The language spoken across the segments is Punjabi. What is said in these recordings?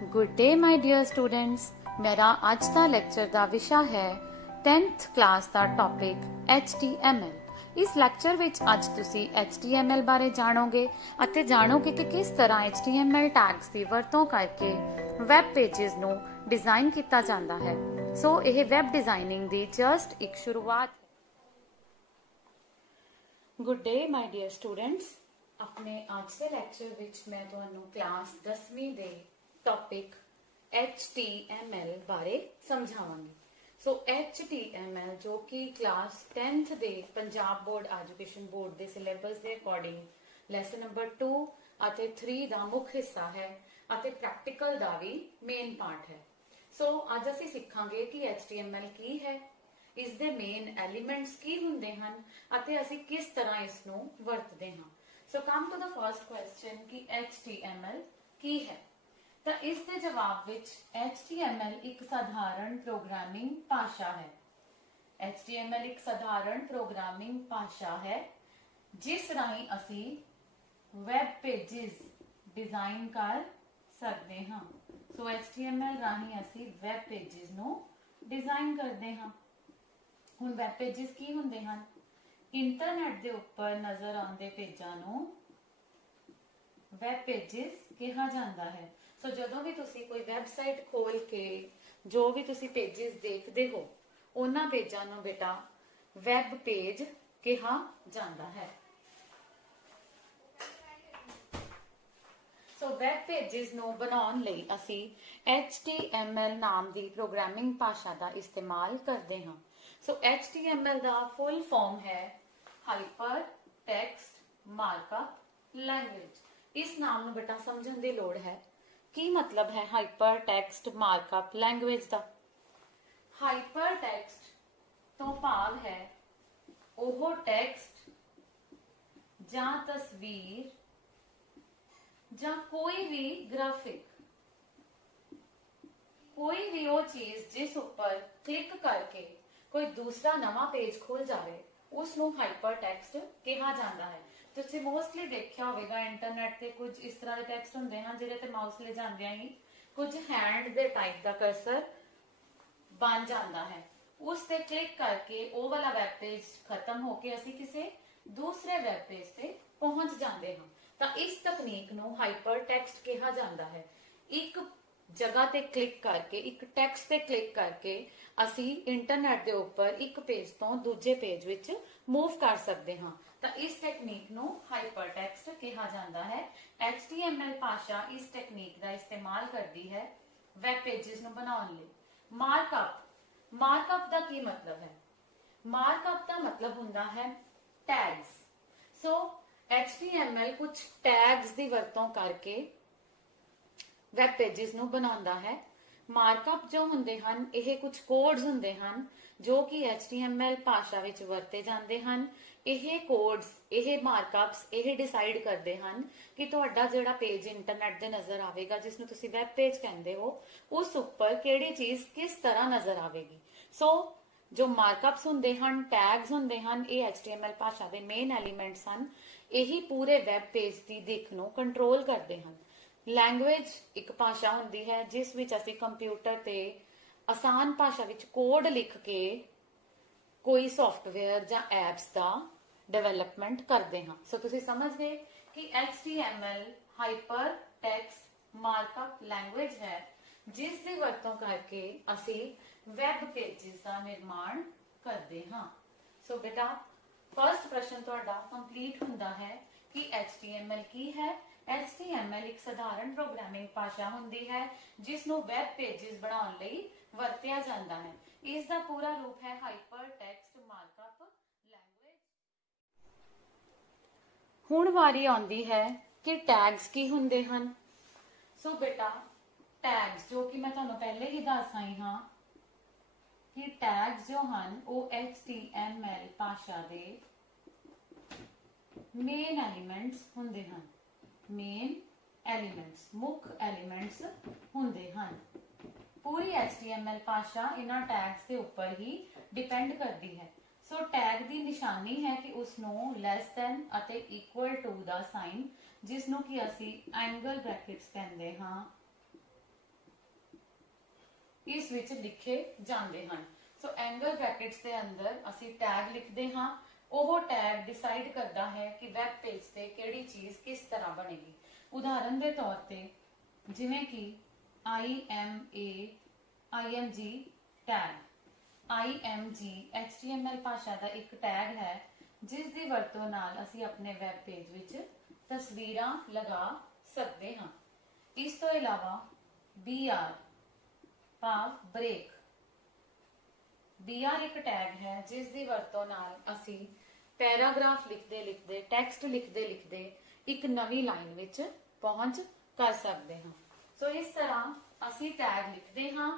Good day my dear students. मेरा ਅੱਜ ਦਾ ਲੈਕਚਰ ਦਾ ਵਿਸ਼ਾ ਹੈ 10th ਕਲਾਸ ਦਾ ਟੌਪਿਕ HTML। ਇਸ ਲੈਕਚਰ ਵਿੱਚ ਅੱਜ ਤੁਸੀਂ HTML ਬਾਰੇ ਜਾਣੋਗੇ ਅਤੇ ਜਾਣੋਗੇ ਕਿ ਕਿਸ ਤਰ੍ਹਾਂ HTML ਟੈਗਸ ਦੀ ਵਰਤੋਂ ਕਰਕੇ ਵੈਬ ਪੇजेस ਨੂੰ ਡਿਜ਼ਾਈਨ ਕੀਤਾ ਜਾਂਦਾ ਹੈ। ਸੋ ਇਹ ਵੈਬ ਡਿਜ਼ਾਈਨਿੰਗ ਦੀ ਜਸਟ ਇੱਕ ਸ਼ੁਰੂਆਤ ਹੈ। Good day my dear students. ਆਪਣੇ ਅੱਜ ਦੇ ਲੈਕਚਰ ਵਿੱਚ ਮੈਂ ਤੁਹਾਨੂੰ ਕਲਾਸ 10ਵੀਂ ਦੇ टॉपिक HTML बारे समझावांगी। सो HTML जो कि क्लास 10th दे पंजाब बोर्ड एजुकेशन बोर्ड दे सिलेबस दे अकॉर्डिंग लैसन नंबर 2 ਅਤੇ 3 ਦਾ ਮੁੱਖ ਹਿੱਸਾ ਹੈ ਅਤੇ ਪ੍ਰੈਕਟੀਕਲ ਦਾ ਵੀ ਮੇਨ ਪਾਰਟ ਹੈ। ਸੋ ਅੱਜ ਅਸੀਂ ਸਿੱਖਾਂਗੇ ਕਿ HTML ਕੀ ਹੈ, ਇਸ ਦੇ ਮੇਨ ਐਲੀਮੈਂਟਸ ਕੀ ਹੁੰਦੇ ਹਨ ਅਤੇ ਅਸੀਂ ਕਿਸ ਤਰ੍ਹਾਂ ਇਸ ਨੂੰ ਵਰਤਦੇ ਹਾਂ। So come to the first question ਕਿ HTML ਕੀ ਹੈ। ਤਾਂ ਇਸ ਦੇ ਜਵਾਬ ਵਿੱਚ HTML ਇੱਕ ਸਧਾਰਨ ਪ੍ਰੋਗਰਾਮਿੰਗ ਭਾਸ਼ਾ ਹੈ। HTML ਇੱਕ ਸਧਾਰਨ ਪ੍ਰੋਗਰਾਮਿੰਗ ਭਾਸ਼ਾ ਹੈ ਜਿਸ ਰਾਹੀਂ ਅਸੀਂ ਵੈਬ ਪੇजेस ਡਿਜ਼ਾਈਨ ਕਰ ਸਕਦੇ ਹਾਂ। ਸੋ HTML ਰਾਹੀਂ ਅਸੀਂ ਵੈਬ ਪੇजेस ਨੂੰ ਡਿਜ਼ਾਈਨ ਕਰਦੇ ਹਾਂ। ਹੁਣ ਵੈਬ ਪੇजेस ਕੀ ਹੁੰਦੇ ਹਨ? ਇੰਟਰਨੈਟ ਦੇ ਉੱਪਰ ਨਜ਼ਰ ਆਉਂਦੇ ਪੇਜਾਂ ਨੂੰ ਵੈਬ ਪੇजेस ਕਿਹਾ ਜਾਂਦਾ ਹੈ। ਸੋ ਜਦੋਂ ਵੀ ਤੁਸੀਂ ਕੋਈ ਵੈਬਸਾਈਟ ਖੋਲ ਕੇ ਜੋ ਵੀ ਤੁਸੀਂ ਪੇजेस ਦੇਖਦੇ ਹੋ ਉਹਨਾਂ ਪੇਜਾਂ ਨੂੰ ਬੇਟਾ ਵੈਬ ਪੇਜ ਕਿਹਾ ਜਾਂਦਾ ਹੈ। ਸੋ ਵੈਬ ਪੇजेस ਨੂੰ ਬਣਾਉਣ ਲਈ ਅਸੀਂ HTML ਨਾਮ ਦੀ ਪ੍ਰੋਗਰਾਮਿੰਗ ਭਾਸ਼ਾ ਦਾ ਇਸਤੇਮਾਲ ਕਰਦੇ ਹਾਂ। ਸੋ HTML ਦਾ ਫੁੱਲ ਫਾਰਮ ਹੈ ਹਾਈਪਰ ਟੈਕਸਟ ਮਾਰਕਅਪ ਲੈਂਗੁਏਜ। ਇਸ ਨਾਮ ਨੂੰ ਬੇਟਾ ਸਮਝਣ ਦੀ ਲੋੜ ਹੈ। ਕੀ ਮਤਲਬ ਹੈ ਹਾਈਪਰ ਟੈਕਸਟ ਮਾਰਕਅਪ ਲੈਂਗੁਏਜ ਦਾ? ਹਾਈਪਰ ਟੈਕਸਟ ਤੋਂ ਭਾਵ ਹੈ ਉਹ ਟੈਕਸਟ ਜਾਂ ਤਸਵੀਰ ਜਾਂ ਕੋਈ ਵੀ ਗ੍ਰਾਫਿਕ, ਕੋਈ ਵੀ ਉਹ ਚੀਜ਼ ਜਿਸ ਉੱਪਰ ਕਲਿੱਕ ਕਰਕੇ ਕੋਈ ਦੂਸਰਾ ਨਵਾਂ ਪੇਜ ਖੁੱਲ ਜਾਵੇ ਉਸ ਨੂੰ ਹਾਈਪਰ ਟੈਕਸਟ ਕਿਹਾ ਜਾਂਦਾ ਹੈ। ਤੁਸੀਂ ਮੋਸਟਲੀ ਦੇਖਿਆ ਹੋਵੇਗਾ ਇੰਟਰਨੈਟ ਤੇ ਕੁਝ ਇਸ ਤਰ੍ਹਾਂ ਦੇ ਟੈਕਸਟ ਹੁੰਦੇ ਹਨ ਜਿਹਦੇ ਤੇ ਮਾਊਸ ਲੈ ਜਾਂਦਿਆਂ ਹੀ ਕੁਝ ਹੈਂਡ ਦੇ ਟਾਈਪ ਦਾ ਕਰਸਰ ਬਣ ਜਾਂਦਾ ਹੈ। ਉਸ ਤੇ ਕਲਿੱਕ ਕਰਕੇ ਉਹ ਵਾਲਾ ਵੈਬ ਪੇਜ ਖਤਮ ਹੋ ਕੇ ਅਸੀਂ ਕਿਸੇ ਦੂਸਰੇ ਵੈਬ ਪੇਜ ਤੇ ਪਹੁੰਚ ਜਾਂਦੇ ਹਾਂ। ਤਾਂ ਇਸ ਤਕਨੀਕ ਨੂੰ ਹਾਈਪਰ ਟੈਕਸਟ ਕਿਹਾ ਜਾਂਦਾ ਹੈ। ਇੱਕ ਜਗ੍ਹਾ ਤੇ ਕਲਿੱਕ ਕਰਕੇ, ਇੱਕ ਟੈਕਸਟ ਤੇ ਕਲਿੱਕ ਕਰਕੇ ਅਸੀਂ ਇੰਟਰਨੈਟ ਦੇ ਉੱਪਰ ਇੱਕ ਪੇਜ ਤੋਂ ਦੂਜੇ ਪੇਜ ਵਿੱਚ ਮੂਵ ਕਰ ਸਕਦੇ ਹਾਂ। ਤਾਂ ਇਸ ਟੈਕਨੀਕ ਨੂੰ ਹਾਈਪਰ ਟੈਕਸਟ ਕਿਹਾ ਜਾਂਦਾ ਹੈ। HTML ਭਾਸ਼ਾ ਇਸ ਟੈਕਨੀਕ ਦਾ ਇਸਤੇਮਾਲ ਕਰਦੀ ਹੈ ਵੈਬ ਪੇजेस ਨੂੰ ਬਣਾਉਣ ਲਈ। ਮਾਰਕਅਪ ਦਾ ਕੀ ਮਤਲਬ ਹੈ? ਮਾਰਕਅਪ ਦਾ ਮਤਲਬ ਹੁੰਦਾ ਹੈ ਟੈਗਸ। ਸੋ HTML ਕੁਝ ਟੈਗਸ ਦੀ ਵਰਤੋਂ ਕਰਕੇ ਵੈਬ ਪੇजेस ਨੂੰ ਬਣਾਉਂਦਾ ਹੈ। ਮਾਰਕਅਪ ਜੋ ਹੁੰਦੇ ਹਨ ਇਹ ਕੁਝ ਕੋਡਸ ਹੁੰਦੇ ਹਨ ਜੋ ਕਿ HTML ਭਾਸ਼ਾ ਵਿੱਚ ਵਰਤੇ ਜਾਂਦੇ ਹਨ। ਇਹ ਕੋਡਸ, ਇਹ ਮਾਰਕਅਪਸ ਇਹ ਡਿਸਾਈਡ ਕਰਦੇ ਹਨ ਕਿ ਤੁਹਾਡਾ ਜਿਹੜਾ ਪੇਜ ਇੰਟਰਨੈਟ ਤੇ ਨਜ਼ਰ ਆਵੇਗਾ, ਜਿਸ ਨੂੰ ਤੁਸੀਂ ਵੈਬ ਪੇਜ ਕਹਿੰਦੇ ਹੋ, ਉਸ ਉੱਪਰ ਕਿਹੜੀ ਚੀਜ਼ ਕਿਸ ਤਰ੍ਹਾਂ ਨਜ਼ਰ ਆਵੇਗੀ। ਸੋ ਜੋ ਮਾਰਕਅਪਸ ਹੁੰਦੇ ਹਨ, ਟੈਗਸ ਹੁੰਦੇ ਹਨ, ਇਹ HTML ਭਾਸ਼ਾ ਦੇ ਮੇਨ ਐਲੀਮੈਂਟਸ ਹਨ। ਇਹੀ ਪੂਰੇ ਵੈਬ ਪੇਜ ਦੀ ਦਿੱਖ ਨੂੰ ਕੰਟਰੋਲ ਕਰਦੇ ਹਨ। ਲੈਂਗੁਏਜ ਇੱਕ ਭਾਸ਼ਾ ਹੁੰਦੀ ਹੈ ਜਿਸ ਵਿੱਚ ਅਸੀਂ ਕੰਪਿਊਟਰ ਤੇ ਆਸਾਨ ਭਾਸ਼ਾ ਵਿੱਚ ਕੋਡ ਲਿਖ ਕੇ ਕੋਈ ਸੌਫਟਵੇਅਰ ਜਾਂ ਐਪਸ ਦਾ ਡਿਵੈਲਪਮੈਂਟ ਕਰਦੇ ਹਾਂ। ਸੋ ਤੁਸੀਂ ਸਮਝ ਗਏ ਕਿ HTML hyper text markup language ਹੈ ਜਿਸ ਦੀ ਵਰਤੋਂ ਕਰਕੇ ਅਸੀਂ ਵੈਬ ਪੇजेस ਦਾ ਨਿਰਮਾਣ ਕਰਦੇ ਹਾਂ। ਸੋ ਬੇਟਾ ਫਰਸਟ ਪ੍ਰਸ਼ਨ ਤੁਹਾਡਾ ਕੰਪਲੀਟ ਹੁੰਦਾ ਹੈ ਕਿ HTML ਕੀ ਹੈ। HTML ਇੱਕ ਸਧਾਰਨ ਪ੍ਰੋਗਰਾਮਿੰਗ ਭਾਸ਼ਾ ਹੁੰਦੀ ਹੈ ਜਿਸ ਨੂੰ ਵੈਬ ਪੇजेस ਬਣਾਉਣ ਲਈ ਵਰਤਿਆ ਜਾਂਦਾ ਹੈ। ਇਸ ਦਾ ਪੂਰਾ ਰੂਪ ਹੈ ਹਾਈਪਰ ਟੈਕਸਟ ਮਾਰਕਅਪ ਲੈਂਗੁਏਜ। ਹੁਣ ਵਾਰੀ ਆਉਂਦੀ ਹੈ ਕਿ ਟੈਗਸ ਕੀ ਹੁੰਦੇ ਹਨ। ਸੋ ਬੇਟਾ ਟੈਗਸ ਜੋ ਕਿ ਮੈਂ ਤੁਹਾਨੂੰ ਪਹਿਲੇ ਹੀ ਦੱਸ ਆਈ ਹਾਂ ਕਿ ਟੈਗਸ ਜੋ ਹਨ ਉਹ HTML ਭਾਸ਼ਾ ਦੇ ਮੇਨ ਐਲੀਮੈਂਟਸ ਹੁੰਦੇ ਹਨ। ਮੇਨ ਐਲੀਮੈਂਟਸ, ਮੁੱਖ ਐਲੀਮੈਂਟਸ ਹੁੰਦੇ ਹਨ। ਪੂਰੀ HTML ਭਾਸ਼ਾ ਇਹਨਾਂ ਟੈਗਸ ਦੇ ਉੱਪਰ ਹੀ ਡਿਪੈਂਡ ਕਰਦੀ ਹੈ। ਸੋ ਟੈਗ ਦੀ ਨਿਸ਼ਾਨੀ ਹੈ ਕਿ ਉਸ ਨੂੰ ਲੈਸ ਦੈਨ ਅਤੇ ਇਕੁਅਲ ਟੂ ਦਾ ਸਾਈਨ, ਜਿਸ ਨੂੰ ਕਿ ਅਸੀਂ ਐਂਗਲ ਬ੍ਰੈਕਟਸ ਕਹਿੰਦੇ ਹਾਂ, ਇਸ ਵਿੱਚ ਲਿਖੇ ਜਾਂਦੇ ਹਨ। ਸੋ ਐਂਗਲ ਬ੍ਰੈਕਟਸ ਦੇ ਅੰਦਰ ਅਸੀਂ ਟੈਗ ਲਿਖਦੇ ਹਾਂ। ਉਹ ਟੈਗ ਡਿਸਾਈਡ ਕਰਦਾ ਹੈ ਕਿ ਵੈਬ ਪੇਜ ਤੇ ਕਿਹੜੀ ਚੀਜ਼ ਕਿਸ ਤਰ੍ਹਾਂ ਬਣੇਗੀ। ਉਦਾਹਰਨ ਦੇ ਤੌਰ ਤੇ ਜਿਵੇਂ ਕਿ IMG ਟੈਗ। IMG HTML ਭਾਸ਼ਾ ਦਾ ਇੱਕ ਟੈਗ ਹੈ ਜਿਸ ਦੀ ਵਰਤੋਂ ਨਾਲ ਅਸੀਂ ਆਪਣੇ ਵੈਬ ਪੇਜ ਵਿੱਚ ਤਸਵੀਰਾਂ ਲਗਾ ਸਕਦੇ ਹਾਂ। ਇਸ ਤੋਂ ਇਲਾਵਾ BR ਭਾਵ ਬ੍ਰੇਕ। BR ਇੱਕ ਟੈਗ ਹੈ ਜਿਸ ਦੀ ਵਰਤੋਂ ਨਾਲ ਅਸੀਂ ਪੈਰਾਗ੍ਰਾਫ ਲਿਖਦੇ ਟੈਕਸਟ ਲਿਖਦੇ ਇੱਕ ਨਵੀਂ ਲਾਈਨ ਵਿੱਚ ਪਹੁੰਚ ਕਰ ਸਕਦੇ ਹਾਂ। ਸੋ ਇਸ ਤਰ੍ਹਾਂ ਅਸੀਂ ਟੈਗ ਲਿਖਦੇ ਹਾਂ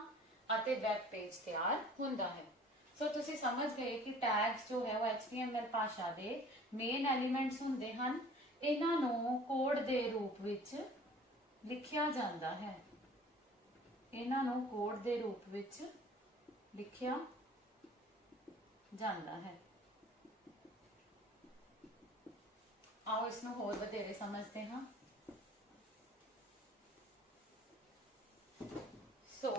ਅਤੇ ਵੈਬ ਪੇਜ ਤਿਆਰ ਹੁੰਦਾ ਹੈ। ਸੋ ਤੁਸੀਂ ਸਮਝ ਗਏ ਕਿ ਟੈਗਸ ਜੋ ਹੈ ਉਹ HTML ਭਾਸ਼ਾ ਦੇ ਮੇਨ ਐਲੀਮੈਂਟਸ ਹੁੰਦੇ ਹਨ। ਇਹਨਾਂ ਨੂੰ ਕੋਡ ਦੇ ਰੂਪ ਵਿੱਚ ਲਿਖਿਆ ਜਾਂਦਾ ਹੈ। ਇਹਨਾਂ ਨੂੰ ਕੋਡ ਦੇ ਰੂਪ ਵਿੱਚ ਲਿਖਿਆ ਜਾਂਦਾ ਹੈ। ਆਓ ਇਸ ਨੂੰ ਹੋਰ ਵਧੇਰੇ ਸਮਝਦੇ ਹਾਂ। ਸੋ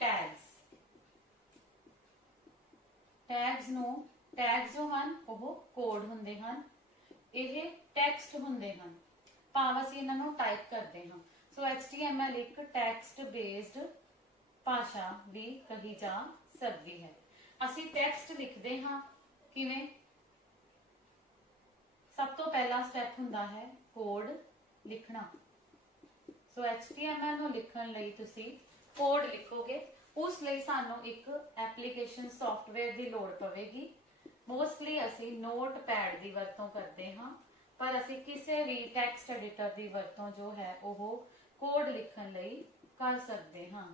ਟੈਗਸ ਜੋ ਹਨ ਉਹ ਕੋਡ ਹੁੰਦੇ ਹਨ। ਇਹ ਟੈਕਸਟ ਹੁੰਦੇ ਹਨ ਭਾਵ ਅਸੀਂ ਇਹਨਾਂ ਨੂੰ ਟਾਈਪ ਕਰਦੇ ਹਾਂ। ਸੋ HTML ਇੱਕ ਟੈਕਸਟ ਬੇਸਡ ਭਾਸ਼ਾ ਵੀ ਕਹੀ ਜਾ ਸਕਦੀ ਹੈ। ਅਸੀਂ ਟੈਕਸਟ ਲਿਖਦੇ ਹਾਂ ਕਿਵੇਂ? ਸਭ ਤੋਂ ਪਹਿਲਾ ਸਟੈਪ ਹੁੰਦਾ ਹੈ ਕੋਡ ਲਿਖਣਾ। ਸੋ HTML ਨੂੰ ਲਿਖਣ ਲਈ ਤੁਸੀਂ ਕੋਡ ਲਿਖੋਗੇ। ਉਸ ਲਈ ਸਾਨੂੰ ਇੱਕ ਐਪਲੀਕੇਸ਼ਨ ਸੌਫਟਵੇਅਰ ਦੀ ਲੋੜ ਪਵੇਗੀ। ਮੋਸਟਲੀ ਅਸੀਂ ਨੋਟਪੈਡ ਦੀ ਵਰਤੋਂ ਕਰਦੇ ਹਾਂ, ਪਰ ਅਸੀਂ ਕਿਸੇ ਵੀ ਟੈਕਸਟ ਐਡੀਟਰ ਦੀ ਵਰਤੋਂ ਜੋ ਹੈ ਉਹ ਕੋਡ ਲਿਖਣ ਲਈ ਕਰ ਸਕਦੇ ਹਾਂ।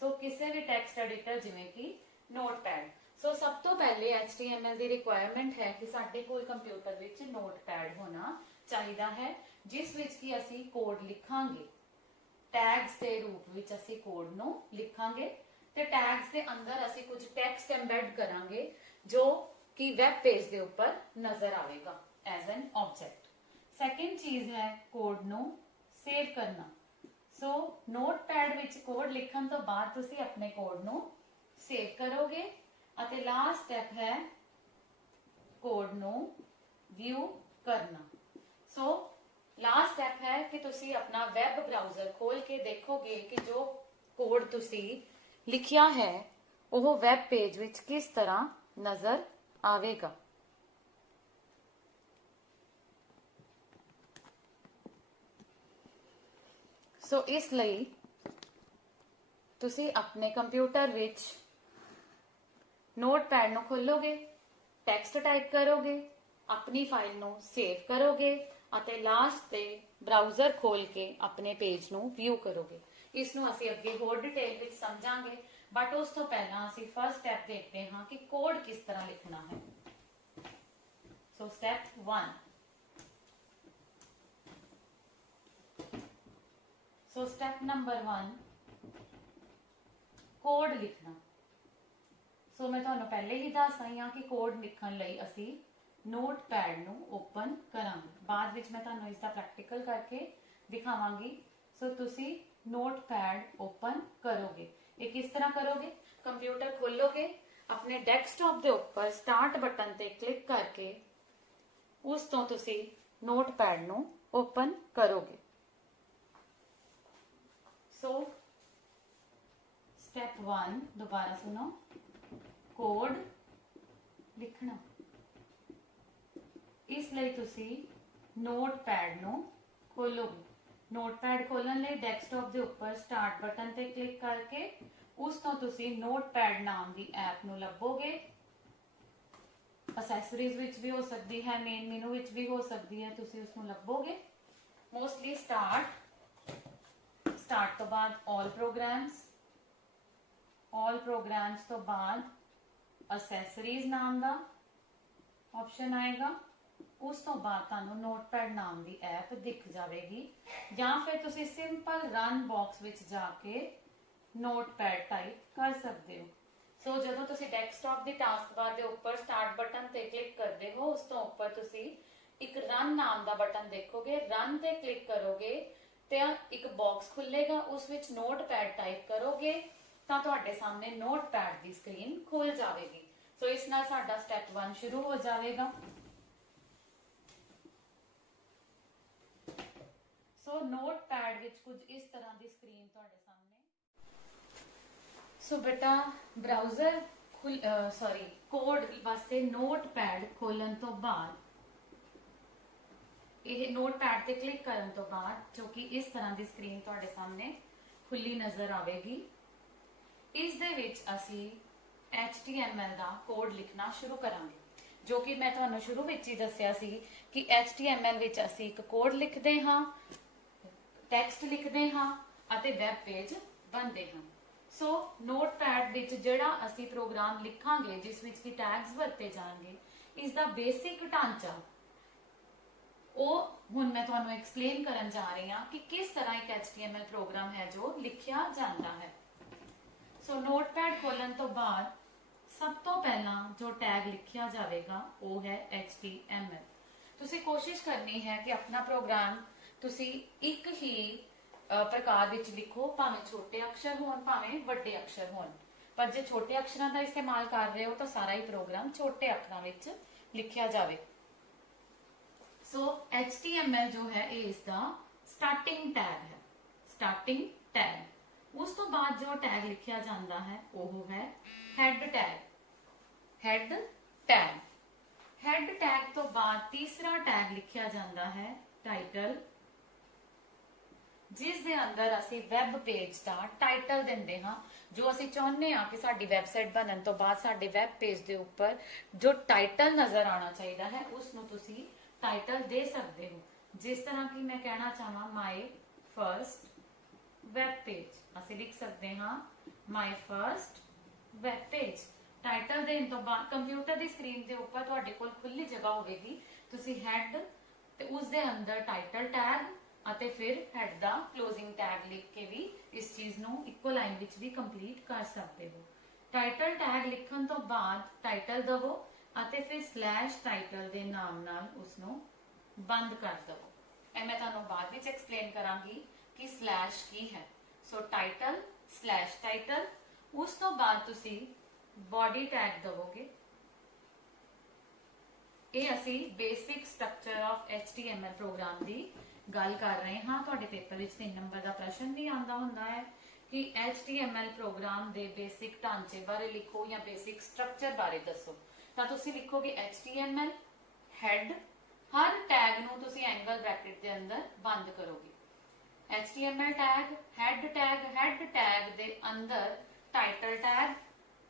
ਸੋ ਕਿਸੇ ਵੀ ਟੈਕਸਟ ਐਡੀਟਰ ਜਿਵੇਂ ਕਿ ਨੋਟਪੈਡ। ਸੋ ਸਭ ਤੋਂ ਪਹਿਲੇ HTML ਦੀ ਰਿਕੁਆਇਰਮੈਂਟ ਹੈ ਕਿ ਸਾਡੇ ਕੋਲ ਕੰਪਿਊਟਰ ਵਿੱਚ ਨੋਟਪੈਡ ਹੋਣਾ ਚਾਹੀਦਾ ਹੈ ਜਿਸ ਵਿੱਚ ਕਿ ਅਸੀਂ ਕੋਡ ਲਿਖਾਂਗੇ। ਟੈਗਸ ਦੇ ਰੂਪ ਵਿੱਚ ਅਸੀਂ ਕੋਡ ਨੂੰ ਲਿਖਾਂਗੇ ਤੇ ਟੈਗਸ ਦੇ ਅੰਦਰ ਅਸੀਂ ਕੁਝ ਟੈਕਸਟ ਐਮਬੈਡ ਕਰਾਂਗੇ ਜੋ ਕਿ ਵੈਬ ਪੇਜ ਦੇ ਉੱਪਰ ਨਜ਼ਰ ਆਵੇਗਾ ਐਜ਼ ਐਨ ਆਬਜੈਕਟ। ਸੈਕਿੰਡ ਚੀਜ਼ ਹੈ ਕੋਡ ਨੂੰ ਸੇਵ ਕਰਨਾ। ਸੋ ਨੋਟਪੈਡ ਵਿੱਚ ਕੋਡ ਲਿਖਣ ਤੋਂ ਬਾਅਦ ਤੁਸੀਂ ਆਪਣੇ ਕੋਡ ਨੂੰ ਸੇਵ ਕਰੋਗੇ ਅਤੇ ਲਾਸਟ ਸਟੈਪ ਹੈ ਕੋਡ ਨੂੰ ਵਿਊ ਕਰਨਾ। ਸੋ ਲਾਸਟ ਸਟੈਪ ਹੈ ਕਿ ਤੁਸੀਂ ਆਪਣਾ ਵੈਬ ਬ੍ਰਾਊਜ਼ਰ ਖੋਲ ਕੇ ਦੇਖੋਗੇ ਕਿ ਜੋ ਕੋਡ ਤੁਸੀਂ ਲਿਖਿਆ ਹੈ ਉਹ ਵੈਬ ਪੇਜ ਵਿੱਚ ਕਿਸ ਤਰ੍ਹਾਂ ਨਜ਼ਰ ਆਵੇਗਾ। ਸੋ ਇਸ ਲਈ ਤੁਸੀਂ ਆਪਣੇ ਕੰਪਿਊਟਰ ਵਿੱਚ ਨੋਟਪੈਡ ਨੂੰ ਖੋਲੋਗੇ, ਟੈਕਸਟ ਟਾਈਪ ਕਰੋਗੇ, ਆਪਣੀ ਫਾਈਲ ਨੂੰ ਸੇਵ ਕਰੋਗੇ ਅਤੇ ਲਾਸਟ ਤੇ ਬ੍ਰਾਊਜ਼ਰ ਖੋਲ ਕੇ ਆਪਣੇ ਪੇਜ ਨੂੰ ਵਿਊ ਕਰੋਗੇ। ਇਸ ਨੂੰ ਅਸੀਂ ਅੱਗੇ ਹੋਰ ਡਿਟੇਲ ਵਿੱਚ ਸਮਝਾਂਗੇ, ਬਟ ਉਸ ਤੋਂ ਪਹਿਲਾਂ ਅਸੀਂ ਫਰਸਟ ਸਟੈਪ ਦੇਖਦੇ ਹਾਂ ਕਿ ਕੋਡ ਕਿਸ ਤਰ੍ਹਾਂ ਲਿਖਣਾ ਹੈ। ਸੋ ਸਟੈਪ 1। ਸੋ ਸਟੈਪ ਨੰਬਰ 1 ਕੋਡ ਲਿਖਣਾ। ਸੋ ਮੈਂ ਤੁਹਾਨੂੰ ਪਹਿਲੇ ਹੀ ਦੱਸ ਆਈ ਹਾਂ ਕਿ ਕੋਡ ਲਿਖਣ ਲਈ ਅਸੀਂ ਨੋਟਪੈਡ ਨੂੰ ਓਪਨ ਕਰਾਂਗੇ। ਬਾਅਦ ਵਿੱਚ ਮੈਂ ਤੁਹਾਨੂੰ ਇਸ ਦਾ ਪ੍ਰੈਕਟੀਕਲ ਕਰਕੇ ਦਿਖਾਵਾਂਗੀ। ਸੋ ਤੁਸੀਂ ਨੋਟਪੈਡ ਓਪਨ ਕਰੋਗੇ। ਇਹ ਕਿਸ ਤਰ੍ਹਾਂ ਕਰੋਗੇ? ਕੰਪਿਊਟਰ ਖੋਲੋਗੇ, ਆਪਣੇ ਡੈਸਕਟਾਪ ਦੇ ਉੱਪਰ ਸਟਾਰਟ ਬਟਨ ਤੇ ਕਲਿੱਕ ਕਰਕੇ ਉਸ ਤੋਂ ਤੁਸੀਂ ਨੋਟਪੈਡ ਨੂੰ ਓਪਨ ਕਰੋਗੇ। ਸੋ ਸਟੈਪ 1 ਦੁਬਾਰਾ ਸੁਣੋ, ਕੋਡ ਲਿਖਣਾ। ਇਸ ਲਈ ਤੁਸੀਂ ਨੋਟਪੈਡ ਨੂੰ ਖੋਲੋਗੇ। ਨੋਟਪੈਡ ਖੋਲਣ ਲਈ ਡੈਸਕਟਾਪ ਦੇ ਉੱਪਰ ਸਟਾਰਟ ਬਟਨ ਤੇ ਕਲਿੱਕ ਕਰਕੇ ਉਸ ਤੋਂ ਤੁਸੀਂ ਨੋਟਪੈਡ ਨਾਮ ਦੀ ਐਪ ਨੂੰ ਲੱਭੋਗੇ। ਅਸੈਸਰੀਜ਼ ਵਿੱਚ ਵੀ ਹੋ ਸਕਦੀ ਹੈ, ਮੇਨ ਮੈਨੂ ਵਿੱਚ ਵੀ ਹੋ ਸਕਦੀ ਹੈ, ਤੁਸੀਂ ਉਸ ਨੂੰ ਲੱਭੋਗੇ। ਮੋਸਟਲੀ ਸਟਾਰਟ ਤੋਂ ਬਾਅਦ ਆਲ ਪ੍ਰੋਗਰਾਮਸ ਤੋਂ ਬਾਅਦ ਅਸੈਸਰੀਜ਼ ਨਾਮ ਦਾ ਆਪਸ਼ਨ ਆਏਗਾ। ਉਸ ਤੋਂ ਬਾਅਦ ਤੁਹਾਨੂੰ ਨੋਟਪੈਡ ਨਾਮ ਦੀ ਐਪ ਦਿਖ ਜਾਵੇਗੀ, ਜਾਂ ਫਿਰ ਤੁਸੀਂ ਸਿੰਪਲ ਰਨ ਬਾਕਸ ਵਿੱਚ ਜਾ ਕੇ ਨੋਟਪੈਡ ਟਾਈਪ ਕਰ ਸਕਦੇ ਹੋ। ਸੋ ਜਦੋਂ ਤੁਸੀਂ ਡੈਸਕਟਾਪ ਦੀ ਟਾਸਕਬਾਰ ਦੇ ਉੱਪਰ ਸਟਾਰਟ ਬਟਨ ਤੇ ਕਲਿੱਕ ਕਰਦੇ ਹੋ, ਉਸ ਤੋਂ ਉੱਪਰ ਤੁਸੀਂ ਇੱਕ ਰਨ ਨਾਮ ਦਾ ਬਟਨ ਦੇਖੋਗੇ। ਰਨ ਤੇ ਕਲਿੱਕ ਕਰੋਗੇ ਤੇ ਇੱਕ ਬਾਕਸ ਖੁੱਲੇਗਾ, ਉਸ ਵਿੱਚ ਨੋਟਪੈਡ ਟਾਈਪ ਕਰੋਗੇ ਤਾਂ ਤੁਹਾਡੇ ਸਾਹਮਣੇ ਨੋਟਪੈਡ ਦੀ ਸਕਰੀਨ ਖੁੱਲ ਜਾਵੇਗੀ। ਸੋ ਇਸ ਨਾਲ ਸਾਡਾ ਸਟੈਪ 1 ਸ਼ੁਰੂ ਹੋ ਜਾਵੇਗਾ। ਸੋ ਨੋਟਪੈਡ ਵਿੱਚ ਕੁਝ ਇਸ ਤਰ੍ਹਾਂ ਦੀ ਸਕਰੀਨ ਤੁਹਾਡੇ ਸਾਹਮਣੇ। ਸੋ ਬੇਟਾ ਬ੍ਰਾਊਜ਼ਰ ਕੋਡ ਵਾਸਤੇ ਨੋਟਪੈਡ ਖੋਲਣ ਤੋਂ ਬਾਅਦ ਇਹ ਨੋਟਪੈਡ ਤੇ ਕਲਿੱਕ ਕਰਨ ਤੋਂ ਬਾਅਦ ਜੋ ਕਿ ਇਸ ਤਰ੍ਹਾਂ ਦੀ ਸਕਰੀਨ ਤੁਹਾਡੇ ਸਾਹਮਣੇ ਖੁੱਲੀ ਨਜ਼ਰ ਆਵੇਗੀ। ਇਸ ਦੇ ਵਿੱਚ ਅਸੀਂ HTML ਦਾ ਕੋਡ ਲਿਖਣਾ ਸ਼ੁਰੂ ਕਰਾਂਗੇ, ਜੋ ਕਿ ਮੈਂ ਤੁਹਾਨੂੰ ਸ਼ੁਰੂ ਵਿੱਚ ਹੀ ਦੱਸਿਆ ਸੀ ਕਿ HTML ਵਿੱਚ ਅਸੀਂ ਇੱਕ ਕੋਡ ਲਿਖਦੇ ਹਾਂ, ਟੈਕਸਟ ਲਿਖਦੇ ਹਾਂ ਅਤੇ ਵੈਬ ਪੇਜ ਬਣਦੇ ਹਨ। ਸੋ ਨੋਟਪੈਡ ਵਿੱਚ ਜਿਹੜਾ ਅਸੀਂ ਪ੍ਰੋਗਰਾਮ ਲਿਖਾਂਗੇ ਜਿਸ ਵਿੱਚ ਕਿ ਟੈਗਸ ਵਰਤੇ ਜਾਣਗੇ, ਇਸ ਦਾ ਬੇਸਿਕ ਢਾਂਚਾ ਉਹ ਹੁਣ ਮੈਂ ਤੁਹਾਨੂੰ ਐਕਸਪਲੇਨ ਕਰਨ ਜਾ ਰਹੀ ਹਾਂ ਕਿ ਕਿਸ ਤਰ੍ਹਾਂ ਇੱਕ HTML ਪ੍ਰੋਗਰਾਮ ਹੈ ਜੋ ਲਿਖਿਆ ਜਾਂਦਾ ਹੈ। ਸੋ ਨੋਟਪੈਡ ਖੋਲਣ ਤੋਂ ਬਾਅਦ ਸਭ ਤੋਂ ਪਹਿਲਾਂ ਜੋ ਟੈਗ ਲਿਖਿਆ ਜਾਵੇਗਾ ਉਹ ਹੈ HTML। ਤੁਸੀਂ ਕੋਸ਼ਿਸ਼ ਕਰਨੀ ਹੈ ਕਿ ਆਪਣਾ ਪ੍ਰੋਗਰਾਮ ਤੁਸੀਂ ਇੱਕ ਹੀ ਪ੍ਰਕਾਰ ਵਿੱਚ ਲਿਖੋ, ਭਾਵੇਂ ਛੋਟੇ ਅਕਸ਼ਰ ਹੋਣ ਭਾਵੇਂ ਵੱਡੇ ਅਕਸ਼ਰ ਹੋਣ। ਪਰ ਜੇ ਛੋਟੇ ਅਕਸ਼ਰਾਂ ਦਾ ਇਸਤੇਮਾਲ ਕਰ ਰਹੇ ਹੋ ਤਾਂ ਸਾਰਾ ਹੀ ਪ੍ਰੋਗਰਾਮ ਛੋਟੇ ਅੱਖਰਾਂ ਵਿੱਚ ਲਿਖਿਆ ਜਾਵੇ। ਸੋ HTML ਜੋ ਹੈ ਇਹ ਇਸ ਦਾ ਸਟਾਰਟਿੰਗ ਟੈਗ ਹੈ, ਸਟਾਰਟਿੰਗ ਟੈਗ। ਉਸ ਤੋਂ ਬਾਅਦ ਜੋ ਟੈਗ ਲਿਖਿਆ ਜਾਂਦਾ ਹੈ ਉਹ ਹੈ head tag. Head tag, head tag ਤੋਂ ਬਾਅਦ ਤੀਸਰਾ ਟੈਗ ਲਿਖਿਆ ਜਾਂਦਾ ਹੈ ਟਾਈਟਲ, ਜਿਸ ਦੇ ਅੰਦਰ ਅਸੀਂ ਵੈਬ ਪੇਜ ਦਾ ਟਾਈਟਲ ਦਿੰਦੇ ਹਾਂ। ਜੋ ਅਸੀਂ ਚਾਹੁੰਦੇ ਹਾਂ ਕਿ ਸਾਡੀ ਵੈਬਸਾਈਟ ਬਣਨ ਤੋਂ ਬਾਅਦ ਸਾਡੇ ਵੈਬ ਪੇਜ ਦੇ ਉੱਪਰ ਜੋ ਟਾਈਟਲ ਨਜ਼ਰ ਆਉਣਾ ਚਾਹੀਦਾ ਹੈ ਉਸ ਨੂੰ ਤੁਸੀਂ ਟਾਈਟਲ ਦੇ ਸਕਦੇ ਹੋ। ਜਿਸ ਤਰ੍ਹਾਂ ਕਿ ਮੈਂ ਕਹਿਣਾ ਚਾਹਾਂ ਮਾਈ ਫਰਸਟ ਵੈਬ ਪੇਜ, ਅਸੀਂ ਲਿਖ ਸਕਦੇ ਹਾਂ my first web page. Title ਦੇਣ ਤੋਂ ਬਾਅਦ ਕੰਪਿਊਟਰ ਦੀ ਸਕਰੀਨ ਦੇ ਉੱਪਰ ਤੁਹਾਡੇ ਕੋਲ ਖੁੱਲੀ ਜਗ੍ਹਾ ਹੋਵੇਗੀ, ਤੁਸੀਂ ਹੈਡ ਤੇ ਉਸ ਦੇ ਅੰਦਰ ਟਾਈਟਲ ਟੈਗ ਅਤੇ ਫਿਰ ਹੈਡ ਦਾ ਕਲੋਜ਼ਿੰਗ ਟੈਗ ਲਿਖ ਕੇ ਵੀ ਇਸ ਚੀਜ਼ ਨੂੰ ਇੱਕੋ ਲਾਈਨ ਵਿੱਚ ਵੀ ਕੰਪਲੀਟ ਕਰ ਸਕਦੇ ਹੋ। ਟਾਈਟਲ ਟੈਗ ਲਿਖਣ ਤੋਂ ਬਾਅਦ ਟਾਈਟਲ ਦਵੋ ਅਤੇ ਫਿਰ ਸਲੈਸ਼ ਟਾਈਟਲ ਦੇ ਨਾਮ ਨਾਲ ਉਸ ਨੂੰ ਬੰਦ ਕਰ ਦਵੋ। ਇਹ ਮੈਂ ਤੁਹਾਨੂੰ ਬਾਅਦ ਵਿੱਚ ਐਕਸਪਲੇਨ ਕਰਾਂਗੀ ਕਿ ਸਲੈਸ਼ ਕੀ ਹੈ। ਸੋ ਟਾਈਟਲ ਸਲੈਸ਼ ਟਾਈਟਲ, ਉਸ ਤੋਂ ਬਾਅਦ ਤੁਸੀਂ ਬੋਡੀ ਟੈਗ ਦਵੋਗੇ। ਇਹ ਅਸੀਂ basic structure of HTML program ਦੀ ਗੱਲ ਕਰ ਰਹੇ ਹਾਂ। ਤੁਹਾਡੇ ਪੇਪਰ ਵਿੱਚ 3 ਨੰਬਰ ਦਾ ਪ੍ਰਸ਼ਨ ਵੀ ਆਉਂਦਾ ਹੁੰਦਾ ਹੈ ਕਿ HTML ਪ੍ਰੋਗਰਾਮ ਦੇ ਬੇਸਿਕ ਢਾਂਚੇ ਬਾਰੇ ਲਿਖੋ ਜਾਂ ਬੇਸਿਕ ਸਟਰਕਚਰ ਬਾਰੇ ਦੱਸੋ। ਤਾਂ ਤੁਸੀਂ ਲਿਖੋਗੇ HTML ਹੈਡ, ਹਰ ਟੈਗ ਨੂੰ ਤੁਸੀਂ ਐਂਗਲ ਬ੍ਰੈਕਟ ਦੇ ਅੰਦਰ ਬੰਦ ਕਰੋਗੇ। HTML ਟੈਗ, ਹੈਡ ਟੈਗ ਦੇ ਅੰਦਰ ਟਾਈਟਲ ਟੈਗ,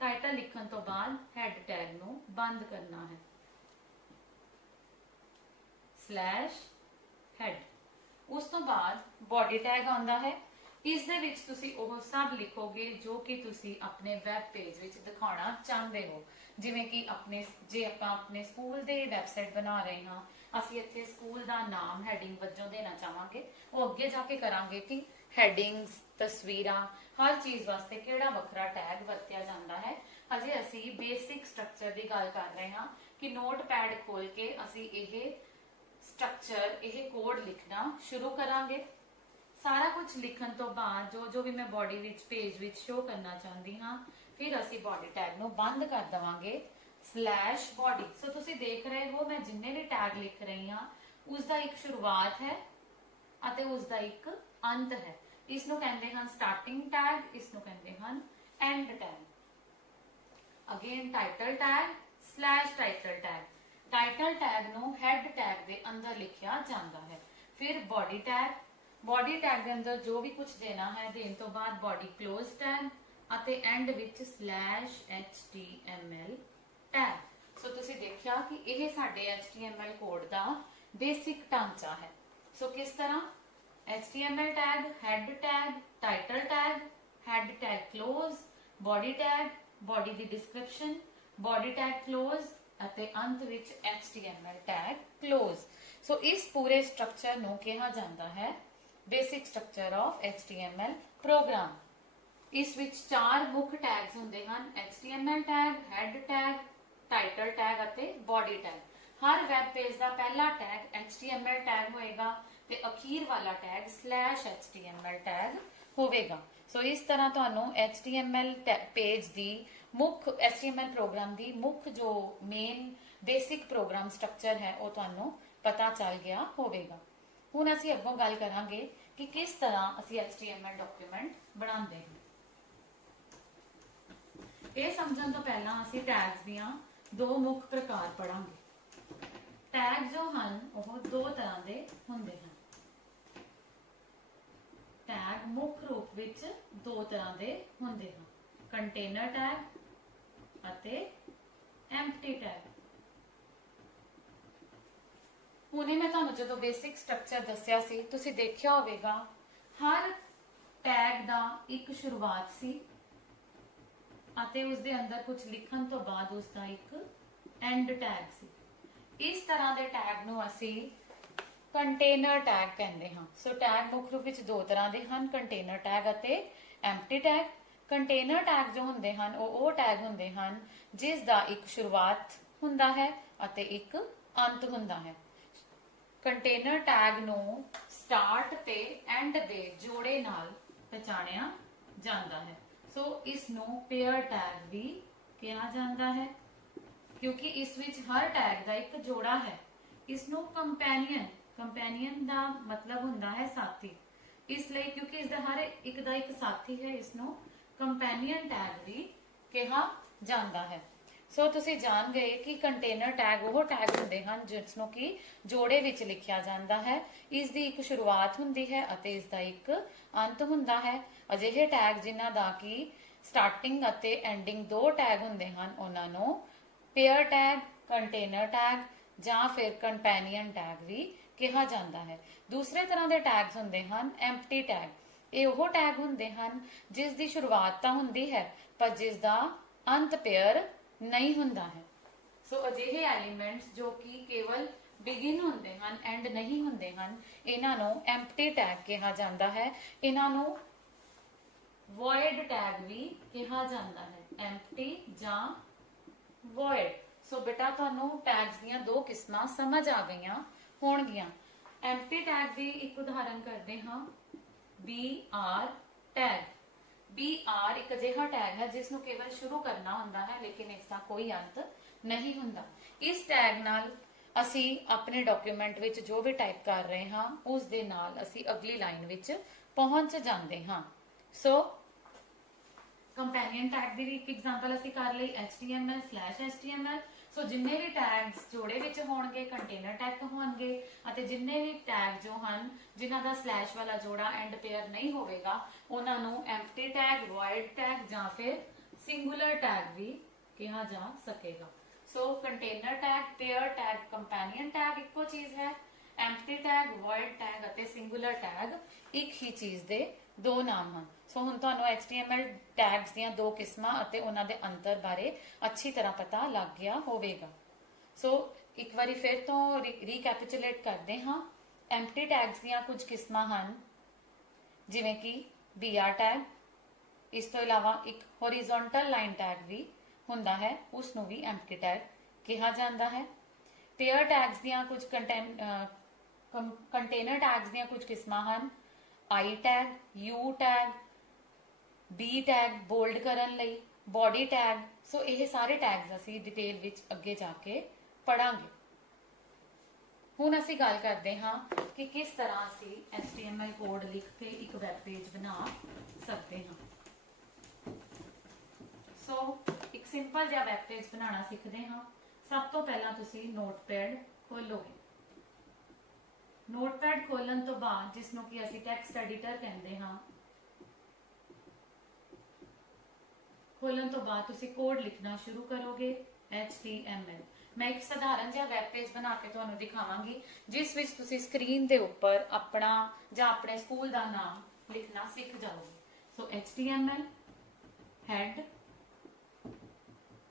ਟਾਈਟਲ ਲਿਖਣ ਤੋਂ ਬਾਅਦ ਹੈਡ ਟੈਗ ਨੂੰ ਬੰਦ ਕਰਨਾ ਹੈ, ਸਲੈਸ਼ ਹੈਡ। ਉਸ ਤੋਂ ਬਾਅਦ ਬੋਡੀ ਟੈਗ ਆਉਂਦਾ ਹੈ। ਇਸ ਦੇ ਵਿੱਚ ਤੁਸੀਂ ਉਹ ਸਭ ਲਿਖੋਗੇ ਜੋ ਕਿ ਤੁਸੀਂ ਆਪਣੇ ਵੈਬ ਪੇਜ ਵਿੱਚ ਦਿਖਾਉਣਾ ਚਾਹੁੰਦੇ ਹੋ। ਜਿਵੇਂ ਕਿ ਜੇ ਆਪਾਂ ਆਪਣੇ ਸਕੂਲ ਦੇ ਵੈਬਸਾਈਟ ਬਣਾ ਰਹੇ ਹਾਂ, ਅਸੀਂ ਇੱਥੇ ਸਕੂਲ ਦਾ ਨਾਮ ਹੈਡਿੰਗ ਵਜੋਂ ਦੇਣਾ ਚਾਹਾਂਗੇ। ਉਹ ਅੱਗੇ ਜਾ ਕੇ ਕਰਾਂਗੇ ਕਿ ਹੈਡਿੰਗਸ, ਤਸਵੀਰਾਂ, ਹਰ ਚੀਜ਼ ਵਾਸਤੇ ਕਿਹੜਾ ਵੱਖਰਾ ਟੈਗ ਵਰਤਿਆ ਜਾਂਦਾ ਹੈ। ਅਜੇ ਅਸੀਂ ਬੇਸਿਕ ਸਟਰਕਚਰ ਦੀ ਗੱਲ ਕਰ ਰਹੇ ਹਾਂ ਕਿ ਨੋਟਪੈਡ ਖੋਲ ਕੇ ਅਸੀਂ ਇਹ ਸਟਰਕਚਰ, ਇਹ ਕੋਡ ਲਿਖਣਾ ਸ਼ੁਰੂ ਕਰਾਂਗੇ। ਸਾਰਾ ਕੁਝ ਲਿਖਣ ਤੋਂ ਬਾਅਦ ਜੋ ਵੀ ਮੈਂ ਬੋਡੀ ਵਿੱਚ ਪੇਜ ਵਿੱਚ ਸ਼ੋ ਕਰਨਾ ਚਾਹੁੰਦੀ ਹਾਂ, ਫਿਰ ਅਸੀਂ ਬੋਡੀ ਟੈਗ ਨੂੰ ਬੰਦ ਕਰ ਦੇਵਾਂਗੇ, ਸਲੈਸ਼ ਬੋਡੀ। ਸੋ ਤੁਸੀਂ ਦੇਖ ਰਹੇ ਹੋ ਮੈਂ ਜਿੰਨੇ ਵੀ ਟੈਗ ਲਿਖ ਰਹੀ ਹਾਂ ਉਸ ਦਾ ਇੱਕ ਸ਼ੁਰੂਆਤ ਹੈ ਅਤੇ ਉਸ ਦਾ ਇੱਕ ਅੰਤ ਹੈ। ਇਸ ਨੂੰ ਕਹਿੰਦੇ ਹਨ ਸਟਾਰਟਿੰਗ ਟੈਗ, ਇਸ ਨੂੰ ਕਹਿੰਦੇ ਹਨ and tag. Again title tag, slash title tag. Title tag ਨੂੰ ਹੈਡ ਟੈਗ ਦੇ ਅੰਦਰ ਲਿਖਿਆ ਜਾਂਦਾ ਹੈ। ਫਿਰ ਬੋਡੀ ਟੈਗ, ਬੋਡੀ ਟੈਗ ਦੇ ਅੰਦਰ ਜੋ ਵੀ ਕੁਝ ਦੇਣਾ ਹੈ ਦੇਣ ਤੋਂ ਬਾਅਦ ਬੋਡੀ ਕਲੋਜ਼ ਟੈਗ ਅਤੇ ਐਂਡ ਵਿੱਚ ਸਲੈਸ਼ HTML ਟੈਗ। ਸੋ ਤੁਸੀਂ ਦੇਖਿਆ ਕਿ ਇਹ ਸਾਡੇ HTML ਕੋਡ ਦਾ ਬੇਸਿਕ ਢਾਂਚਾ ਹੈ। ਸੋ ਕਿਸ ਤਰ੍ਹਾਂ HTML tag, head tag, title tag, head tag close, body tag, body ਦੀ ਡਿਸਕ੍ਰਿਪਸ਼ਨ, ਬੋਡੀ ਟੈਗ ਕਲੋਜ਼ ਅਤੇ ਅੰਤ ਵਿੱਚ HTML ਟੈਗ ਕਲੋਜ਼। ਸੋ ਇਸ ਪੂਰੇ ਸਟਰਕਚਰ ਨੂੰ ਕਿਹਾ ਜਾਂਦਾ ਹੈ basic structure of HTML program. ਇਸ ਵਿੱਚ 4 ਮੁੱਖ ਟੈਗਸ ਹੁੰਦੇ ਹਨ, HTML tag, head tag, title tag ਅਤੇ ਬੋਡੀ ਟੈਗ। ਹਰ ਵੈਬ ਪੇਜ ਦਾ ਪਹਿਲਾ ਟੈਗ HTML ਟੈਗ ਹੋਏਗਾ ਤੇ ਅਖੀਰ ਵਾਲਾ ਟੈਗ ਸਲੈਸ਼ HTML ਟੈਗ ਹੋਵੇਗਾ। ਸੋ ਇਸ ਤਰ੍ਹਾਂ ਤੁਹਾਨੂੰ HTML ਪੇਜ ਦੀ ਮੁੱਖ HTML ਪ੍ਰੋਗਰਾਮ ਦੀ ਮੁੱਖ ਜੋ ਮੇਨ ਬੇਸਿਕ ਪ੍ਰੋਗਰਾਮ ਸਟਰਕਚਰ ਹੈ ਉਹ ਤੁਹਾਨੂੰ ਪਤਾ ਚੱਲ ਗਿਆ ਹੋਵੇਗਾ। ਹੁਣ ਅਸੀਂ ਅੱਗੋਂ ਗੱਲ ਕਰਾਂਗੇ ਕਿ ਕਿਸ ਤਰ੍ਹਾਂ ਅਸੀਂ HTML ਡਾਕੂਮੈਂਟ ਬਣਾਉਂਦੇ ਹਾਂ। ਇਹ ਸਮਝਣ ਤੋਂ ਪਹਿਲਾਂ ਅਸੀਂ ਟੈਗਸ ਦੀਆਂ ਦੋ ਮੁੱਖ ਪ੍ਰਕਾਰ ਪੜਾਂਗੇ। ਟੈਗ ਜੋ ਹਨ ਉਹ ਦੋ ਤਰ੍ਹਾਂ ਦੇ ਹੁੰਦੇ ਹਨ। ਟੈਗ ਮੁੱਖ ਰੂਪ ਵਿੱਚ ਦੋ ਤਰ੍ਹਾਂ ਦੇ ਹੁੰਦੇ ਹਨ, ਕੰਟੇਨਰ ਟੈਗ ਅਤੇ ਐਮਪਟੀ ਟੈਗ। ਹੁਣੇ ਮੈਂ ਤੁਹਾਨੂੰ ਜਦੋਂ ਬੇਸਿਕ ਸਟਰਕਚਰ ਦੱਸਿਆ ਸੀ ਤੁਸੀਂ ਦੇਖਿਆ ਹੋਵੇਗਾ ਹਰ ਟੈਗ ਦਾ ਇੱਕ ਸ਼ੁਰੂਆਤ ਸੀ ਅਤੇ ਉਸ ਦੇ ਅੰਦਰ ਕੁਝ ਲਿਖਣ ਤੋਂ ਬਾਅਦ ਉਸ ਦਾ ਇੱਕ ਐਂਡ ਟੈਗ ਸੀ। ਇਸ ਤਰ੍ਹਾਂ ਦੇ ਟੈਗ ਨੂੰ ਅਸੀਂ ਕੰਟੇਨਰ ਟੈਗ ਕਹਿੰਦੇ ਹਾਂ। ਸੋ ਟੈਗ ਮੁੱਖ ਰੂਪ ਵਿੱਚ ਦੋ ਤਰ੍ਹਾਂ ਦੇ ਹਨ, ਕੰਟੇਨਰ ਟੈਗ ਅਤੇ ਐਮਪਟੀ ਟੈਗ। ਕੰਟੇਨਰ ਟੈਗ ਜੋ ਹੁੰਦੇ ਹਨ ਉਹ ਟੈਗ ਹੁੰਦੇ ਹਨ ਜਿਸ ਦਾ ਇੱਕ ਸ਼ੁਰੂਆਤ ਹੁੰਦਾ ਹੈ ਅਤੇ ਇੱਕ ਅੰਤ ਹੁੰਦਾ ਹੈ। ਕੰਟੇਨਰ ਟੈਗ ਨੂੰ ਸਟਾਰਟ ਤੇ ਐਂਡ ਦੇ ਜੋੜੇ ਨਾਲ ਪਛਾਣਿਆ ਜਾਂਦਾ ਹੈ। ਸੋ ਇਸ ਨੂੰ ਪੇਅਰ ਟੈਗ ਵੀ ਕਿਹਾ ਜਾਂਦਾ ਹੈ ਕਿਉਂਕਿ ਇਸ ਵਿੱਚ ਹਰ ਟੈਗ ਦਾ ਇੱਕ ਜੋੜਾ ਹੈ। ਇਸ ਨੂੰ ਕੰਪੈਨੀਅਨ ਦਾ ਮਤਲਬ ਹੁੰਦਾ ਹੈ ਸਾਥੀ। ਇਸ ਲਈ ਕਿਉਂਕਿ ਇਸ ਦਾ ਹਰ ਇੱਕ ਦਾ ਇੱਕ ਸਾਥੀ ਹੈ ਇਸ ਨੂੰ ਕੰਪੈਨੀਅਨ ਟੈਗ ਵੀ ਕਿਹਾ ਜਾਂਦਾ ਹੈ। ਸੋ ਤੁਸੀਂ ਜਾਣ ਗਏ ਕਿ ਕੰਟੇਨਰ ਟੈਗ ਉਹ ਟੈਗ ਹੁੰਦੇ ਹਨ ਜਿਸ ਨੂੰ ਕਿ ਜੋੜੇ ਵਿੱਚ ਲਿਖਿਆ ਜਾਂਦਾ ਹੈ। ਇਸ ਦੀ ਇੱਕ ਸ਼ੁਰੂਆਤ ਹੁੰਦੀ ਹੈ ਅਤੇ ਇਸ ਦਾ ਇੱਕ ਅੰਤ ਹੁੰਦਾ ਹੈ। ਅਜਿਹੇ ਟੈਗ ਜਿਨ੍ਹਾਂ ਦਾ ਕਿ ਸਟਾਰਟਿੰਗ ਅਤੇ ਐਂਡਿੰਗ ਦੋ ਟੈਗ ਹੁੰਦੇ ਹਨ ਉਹਨਾਂ ਨੂੰ ਪੇਅਰ ਟੈਗ, ਕੰਟੇਨਰ ਟੈਗ ਜਾਂ ਫਿਰ ਕੰਪੈਨੀਅਨ ਟੈਗ ਵੀ ਕਿਹਾ ਜਾਂਦਾ ਹੈ। ਦੂਸਰੇ ਤਰ੍ਹਾਂ ਦੇ ਟੈਗਸ ਹੁੰਦੇ ਹਨ ਐਮਪਟੀ ਟੈਗ। ਇਹ ਉਹ ਟੈਗ ਹੁੰਦੇ ਹਨ ਜਿਸ ਦੀ ਸ਼ੁਰੂਆਤ ਤਾਂ ਹੁੰਦੀ ਹੈ ਪਰ ਜਿਸ ਦਾ ਅੰਤ ਪੇਅਰ ਨਹੀਂ ਹੁੰਦਾ ਹੈ। ਸੋ ਅਜਿਹੇ ਐਲੀਮੈਂਟਸ ਜੋ ਕਿ ਕੇਵਲ ਬਿਗਿਨ ਹੁੰਦੇ ਹਨ ਐਂਡ ਨਹੀਂ ਹੁੰਦੇ ਹਨ ਇਹਨਾਂ ਨੂੰ ਐਮਪਟੀ ਟੈਗ ਕਿਹਾ ਜਾਂਦਾ ਹੈ। ਇਹਨਾਂ ਨੂੰ void ਟੈਗ ਵੀ ਕਿਹਾ ਜਾਂਦਾ ਹੈ, ਐਮਪਟੀ ਜਾਂ void। ਸੋ ਬੇਟਾ ਤੁਹਾਨੂੰ ਟੈਗਸ ਦੀਆਂ ਦੋ ਕਿਸਮਾਂ ਸਮਝ ਆ ਗਈਆਂ ਹੋਣਗੀਆਂ। ਐਮਪਟੀ ਟੈਗ ਦੀ ਇੱਕ ਉਦਾਹਰਨ ਕਰਦੇ ਹਾਂ, br ਟੈਗ। br ਇੱਕ ਅਜਿਹਾ ਟੈਗ ਹੈ ਜਿਸ ਨੂੰ ਕੇਵਲ ਸ਼ੁਰੂ ਕਰਨਾ ਹੁੰਦਾ ਹੈ ਲੇਕਿਨ ਇਸ ਦਾ ਕੋਈ ਅੰਤ ਨਹੀਂ ਹੁੰਦਾ। ਇਸ ਟੈਗ ਨਾਲ ਅਸੀਂ ਆਪਣੇ ਡਾਕੂਮੈਂਟ ਵਿੱਚ ਜੋ ਵੀ ਟਾਈਪ ਕਰ ਰਹੇ ਹਾਂ ਉਸ ਦੇ ਨਾਲ ਅਸੀਂ ਅਗਲੀ ਲਾਈਨ ਵਿੱਚ ਪਹੁੰਚ ਜਾਂਦੇ ਹਾਂ। ਸੋ ਕੰਪੈਨੀਅਨ ਟੈਗ ਦੀ ਵੀ ਇੱਕ ਐਗਜ਼ਾਮਪਲ ਅਸੀਂ ਕਰ ਲਈ HTML/HTML। ਸੋ ਜਿੰਨੇ ਵੀ ਟੈਗਸ ਜੋੜੇ ਵਿੱਚ ਹੋਣਗੇ ਕੰਟੇਨਰ ਟੈਗ ਹੋਣਗੇ ਅਤੇ ਜਿੰਨੇ ਵੀ ਟੈਗ ਜੋ ਹਨ ਜਿਨ੍ਹਾਂ ਦਾ ਸਲੈਸ਼ ਵਾਲਾ ਜੋੜਾ ਐਂਡ ਪੇਅਰ ਨਹੀਂ ਹੋਵੇਗਾ ਉਹਨਾਂ ਨੂੰ ਐਮਪਟੀ ਟੈਗ, void ਟੈਗ ਜਾਂ ਫਿਰ ਸਿੰਗੂਲਰ ਟੈਗ ਵੀ ਕਿਹਾ ਜਾ ਸਕੇਗਾ। So container tag, pair tag, companion tag ਇੱਕੋ ਚੀਜ਼ ਹੈ। ਐਮਪਟੀ ਟੈਗ, void ਟੈਗ ਅਤੇ ਸਿੰਗੂਲਰ ਟੈਗ ਇੱਕ ਹੀ ਚੀਜ਼ ਦੇ ਦੋ ਨਾਮ ਹਨ। ਸੋ ਹੁਣ ਤੁਹਾਨੂੰ HTML ਟੈਗਸ ਦੀਆਂ ਦੋ ਕਿਸਮਾਂ ਅਤੇ ਉਹਨਾਂ ਦੇ ਅੰਤਰ ਬਾਰੇ ਅੱਛੀ ਤਰ੍ਹਾਂ ਪਤਾ ਲੱਗ ਗਿਆ ਹੋਵੇਗਾ। ਸੋ ਇੱਕ ਵਾਰੀ ਫਿਰ ਤੋਂ ਰੀਕੈਪੀਚੁਲੇਟ ਕਰਦੇ ਹਾਂ। ਐਮਪਟੀ ਟੈਗਸ ਦੀਆਂ ਕੁਝ ਕਿਸਮਾਂ ਹਨ ਜਿਵੇਂ ਕਿ br ਟੈਗ। ਇਸ ਤੋਂ ਇਲਾਵਾ ਇੱਕ ਹੋਰੀਜ਼ੋਨਟਲ ਲਾਈਨ ਟੈਗ ਵੀ ਹੁੰਦਾ ਹੈ, ਉਸ ਨੂੰ ਵੀ ਐਮਪਟੀ ਟੈਗ ਕਿਹਾ ਜਾਂਦਾ ਹੈ। ਪੇਅਰ ਟੈਗਸ ਦੀਆਂ ਕੁਝ ਕੰਟੇਨਰ ਟੈਗਸ ਦੀਆਂ ਕੁਝ ਕਿਸਮਾਂ ਹਨ, I tag, U tag, B tag bold ਕਰਨ ਲਈ, ਬੋਡੀ ਟੈਗ। ਸੋ ਇਹ ਸਾਰੇ ਟੈਗਸ ਅਸੀਂ ਡਿਟੇਲ ਵਿੱਚ ਅੱਗੇ ਜਾ ਕੇ ਪੜਾਂਗੇ। ਹੁਣ ਅਸੀਂ ਗੱਲ ਕਰਦੇ ਹਾਂ ਕਿ ਕਿਸ ਤਰ੍ਹਾਂ ਅਸੀਂ HTML ਕੋਡ ਲਿਖ ਕੇ ਇੱਕ ਵੈਬ ਪੇਜ ਬਣਾ ਸਕਦੇ ਹਾਂ। ਸੋ ਇੱਕ ਸਿੰਪਲ ਜਿਹਾ ਵੈਬ ਪੇਜ ਬਣਾਉਣਾ ਸਿੱਖਦੇ ਹਾਂ। ਸਭ ਤੋਂ ਪਹਿਲਾਂ ਤੁਸੀਂ ਨੋਟਪੈਡ ਖੋਲੋਗੇ। ਨੋਟਪੈਡ ਖੋਲਣ ਤੋਂ ਬਾਅਦ ਜਿਸ ਨੂੰ ਕਿ ਅਸੀਂ ਟੈਕਸਟ ਐਡੀਟਰ ਕਹਿੰਦੇ ਹਾਂ, ਖੋਲਣ ਤੋਂ ਬਾਅਦ ਤੁਸੀਂ ਕੋਡ ਲਿਖਣਾ ਸ਼ੁਰੂ ਕਰੋਗੇ HTML। ਮੈਂ ਇੱਕ ਸਧਾਰਨ ਜਿਹਾ ਵੈਬ ਪੇਜ ਬਣਾ ਕੇ ਤੁਹਾਨੂੰ ਦਿਖਾਵਾਂਗੀ ਜਿਸ ਵਿੱਚ ਤੁਸੀਂ ਸਕਰੀਨ ਦੇ ਉੱਪਰ ਆਪਣਾ ਜਾਂ ਆਪਣੇ ਸਕੂਲ ਦਾ ਨਾਮ ਲਿਖਣਾ ਸਿੱਖ ਜਾਓਗੇ। ਸੋ HTML, head,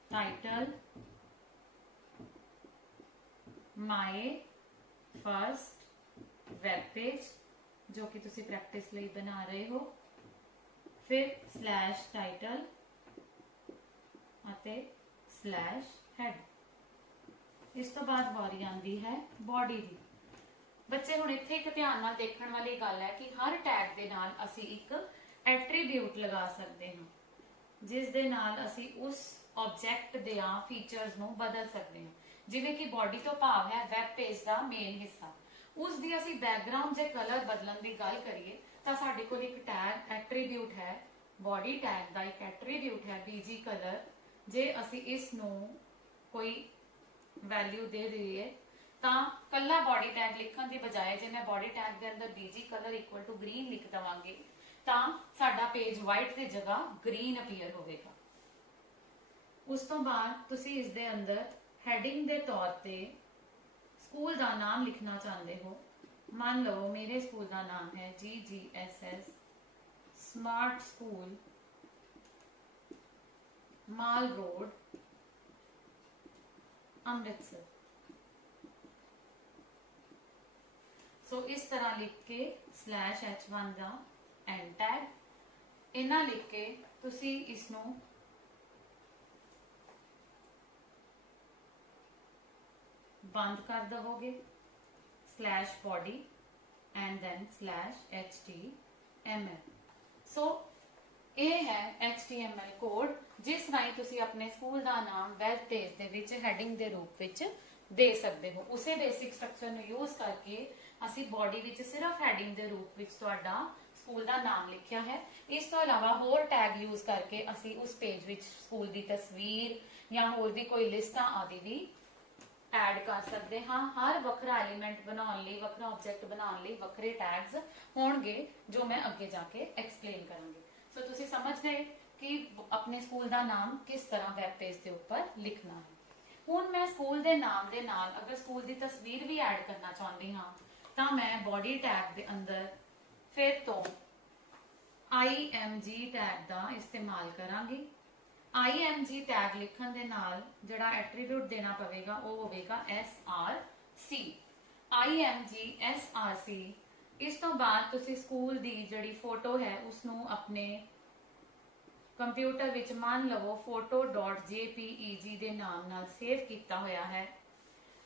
title, my first web page ਜੋ ਕਿ ਤੁਸੀਂ ਪ੍ਰੈਕਟਿਸ ਲਈ ਬਣਾ ਰਹੇ ਹੋ, ਫਿਰ ਸਲੈਸ਼ ਟਾਈਟਲ ਅਤੇ ਸਲੈਸ਼ ਹੈਡ। ਇਸ ਤੋਂ ਬਾਅਦ ਵਾਰੀ ਆਉਂਦੀ ਹੈ ਬੋਡੀ ਦੀ। ਬੱਚੇ ਹੁਣ ਇੱਥੇ ਇੱਕ ਧਿਆਨ ਨਾਲ ਦੇਖਣ ਵਾਲੀ ਗੱਲ ਹੈ ਕਿ ਹਰ ਟੈਗ ਦੇ ਨਾਲ ਅਸੀਂ ਇੱਕ ਐਟਰੀਬਿਊਟ ਲਗਾ ਸਕਦੇ ਹਾਂ ਜਿਸ ਦੇ ਨਾਲ ਅਸੀਂ ਉਸ ਆਬਜੈਕਟ ਦੇ ਫੀਚਰਸ ਨੂੰ ਬਦਲ ਸਕਦੇ ਹਾਂ। ਜਿਵੇਂ ਕਿ ਬਾਡੀ ਤੋਂ ਭਾਵ ਹੈ ਵੈਬ ਪੇਜ ਦਾ ਮੇਨ ਹਿੱਸਾ, ਉਸ ਦੀ ਅਸੀਂ ਬੈਕਗ੍ਰਾਉਂਡ ਦੇ ਕਲਰ ਬਦਲਣ ਦੀ ਗੱਲ ਕਰੀਏ ਤਾਂ ਸਾਡੇ ਕੋਲ ਇੱਕ ਟੈਗ ਐਟਰੀਬਿਊਟ ਹੈ, ਬਾਡੀ ਟੈਗ ਦਾ ਇੱਕ ਐਟਰੀਬਿਊਟ ਹੈ bg ਕਲਰ। ਜੇ ਅਸੀਂ ਇਸ ਨੂੰ ਕੋਈ ਵੈਲਿਊ ਦੇ ਦਈਏ ਤਾਂ ਕੱਲਾ ਬਾਡੀ ਟੈਗ ਲਿਖਣ ਦੀ ਬਜਾਏ ਜੇ ਮੈਂ ਬਾਡੀ ਟੈਗ ਦੇ ਅੰਦਰ bg colour equal to green ਲਿਖ ਦਵਾਂਗੀ ਤਾਂ ਸਾਡਾ ਪੇਜ ਵਾਈਟ ਦੀ ਜਗ੍ਹਾ ਗ੍ਰੀਨ ਅਪੀਅਰ ਹੋਵੇਗਾ। ਉਸ ਤੋਂ ਬਾਅਦ ਤੁਸੀਂ ਇਸ ਦੇ ਅੰਦਰ ਹੈਡਿੰਗ ਦੇ ਤੌਰ ਤੇ ਸਕੂਲ ਦਾ ਨਾਮ ਲਿਖਣਾ ਚਾਹੁੰਦੇ ਹੋ। ਮੰਨ ਲਓ ਮੇਰੇ ਸਕੂਲ ਦਾ ਨਾਮ ਹੈ GGSS smart school mall road Amritsar. ਸੋ ਇਸ ਤਰ੍ਹਾਂ ਲਿਖ ਕੇ /h1 ਦਾ ਐਂਡ ਟੈਗ ਇਹਨਾਂ ਲਿਖ ਕੇ ਤੁਸੀਂ ਇਸ ਨੂੰ ਬੰਦ ਕਰ ਦਵੋਗੇ /body and then /html। ਸੋ ਇਹ ਹੈ HTML ਕੋਡ ਜਿਸ ਰਾਹੀਂ ਤੁਸੀਂ ਆਪਣੇ ਸਕੂਲ ਦਾ ਨਾਮ ਵੈਬ ਪੇਜ ਦੇ ਵਿੱਚ ਹੈਡਿੰਗ ਦੇ ਰੂਪ ਵਿੱਚ ਦੇ ਸਕਦੇ ਹੋ। ਉਸੇ ਬੇਸਿਕ ਸਟਰਕਚਰ ਨੂੰ ਯੂਜ਼ ਕਰਕੇ ਅਸੀਂ ਬਾਡੀ ਵਿੱਚ ਸਿਰਫ ਹੈਡਿੰਗ ਦੇ ਰੂਪ ਵਿੱਚ ਤੁਹਾਡਾ ਸਕੂਲ ਦਾ ਨਾਮ ਲਿਖਿਆ ਹੈ। ਇਸ ਤੋਂ ਇਲਾਵਾ ਹੋਰ ਟੈਗ ਯੂਜ਼ ਕਰਕੇ ਅਸੀਂ ਉਸ ਪੇਜ ਵਿੱਚ ਸਕੂਲ ਦੀ ਤਸਵੀਰ ਜਾਂ ਹੋਰ ਵੀ ਕੋਈ ਲਿਸਟਾਂ ਆਦਿ ਵੀ ਐਡ ਕਰ ਸਕਦੇ ਹਾਂ। ਹਰ ਵੱਖਰਾ ਐਲੀਮੈਂਟ ਬਣਾਉਣ ਲਈ, ਵੱਖਰਾ ਆਬਜੈਕਟ ਬਣਾਉਣ ਲਈ ਵੱਖਰੇ ਟੈਗਸ ਹੋਣਗੇ ਜੋ ਮੈਂ ਅੱਗੇ ਜਾ ਕੇ ਐਕਸਪਲੇਨ ਕਰਾਂਗੀ। ਸੋ ਤੁਸੀਂ ਸਮਝ ਗਏ ਕਿ ਆਪਣੇ ਸਕੂਲ ਦਾ ਨਾਮ ਕਿਸ ਤਰ੍ਹਾਂ ਵੈਬ ਪੇਜ ਦੇ ਉੱਪਰ ਲਿਖਣਾ ਹੈ। ਹੁਣ ਮੈਂ ਸਕੂਲ ਦੇ ਨਾਮ ਦੇ ਨਾਲ ਅਗਰ ਸਕੂਲ ਦੀ ਤਸਵੀਰ ਵੀ ਐਡ ਕਰਨਾ ਚਾਹੁੰਦੀ ਹਾਂ ਤਾਂ ਮੈਂ ਬਾਡੀ ਟੈਗ ਦੇ ਅੰਦਰ ਫਿਰ ਤੋਂ img ਟੈਗ ਦਾ ਇਸਤੇਮਾਲ ਕਰਾਂਗੀ। img ਟੈਗ ਲਿਖਣ ਦੇ ਨਾਲ ਜਿਹੜਾ ਐਟਰੀਬਿਊਟ ਦੇਣਾ ਪਵੇਗਾ ਉਹ ਹੋਵੇਗਾ src। img src। ਇਸ ਤੋਂ ਬਾਅਦ ਤੁਸੀਂ ਸਕੂਲ ਦੀ ਜਿਹੜੀ ਫੋਟੋ ਹੈ ਉਸ ਨੂੰ ਆਪਣੇ ਕੰਪਿਊਟਰ ਵਿੱਚ ਮੰਨ ਲਵੋ photo.jpeg ਦੇ ਨਾਮ ਨਾਲ ਸੇਵ ਕੀਤਾ ਹੋਇਆ ਹੈ।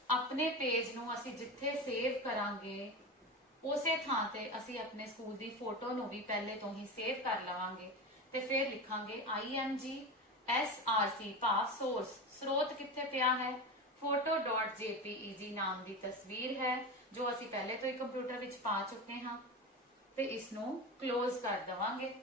ਆਪਣੇ ਪੇਜ ਨੂੰ ਅਸੀਂ ਜਿੱਥੇ ਸੇਵ ਕਰਾਂਗੇ ਉਸੇ ਥਾਂ ਤੇ ਅਸੀਂ ਆਪਣੇ ਸਕੂਲ ਦੀ ਫੋਟੋ ਨੂੰ ਵੀ ਪਹਿਲੇ ਤੋਂ ਹੀ ਸੇਵ ਕਰ ਲਵਾਂਗੇ ਤੇ ਫਿਰ ਲਿਖਾਂਗੇ img src ਭਾਵ ਸੋਰਸ, ਸਰੋਤ ਕਿੱਥੇ ਪਿਆ ਹੈ photo.jpeg ਨਾਮ ਦੀ ਤਸਵੀਰ ਹੈ ਜੋ ਅਸੀਂ ਪਹਿਲੇ ਤੋਂ ਹੀ ਕੰਪਿਊਟਰ ਵਿੱਚ ਪਾ ਚੁੱਕੇ ਹਾਂ ਤੇ ਇਸ ਨੂੰ ਕਲੋਜ਼ ਕਰ ਦਵਾਂਗੇ।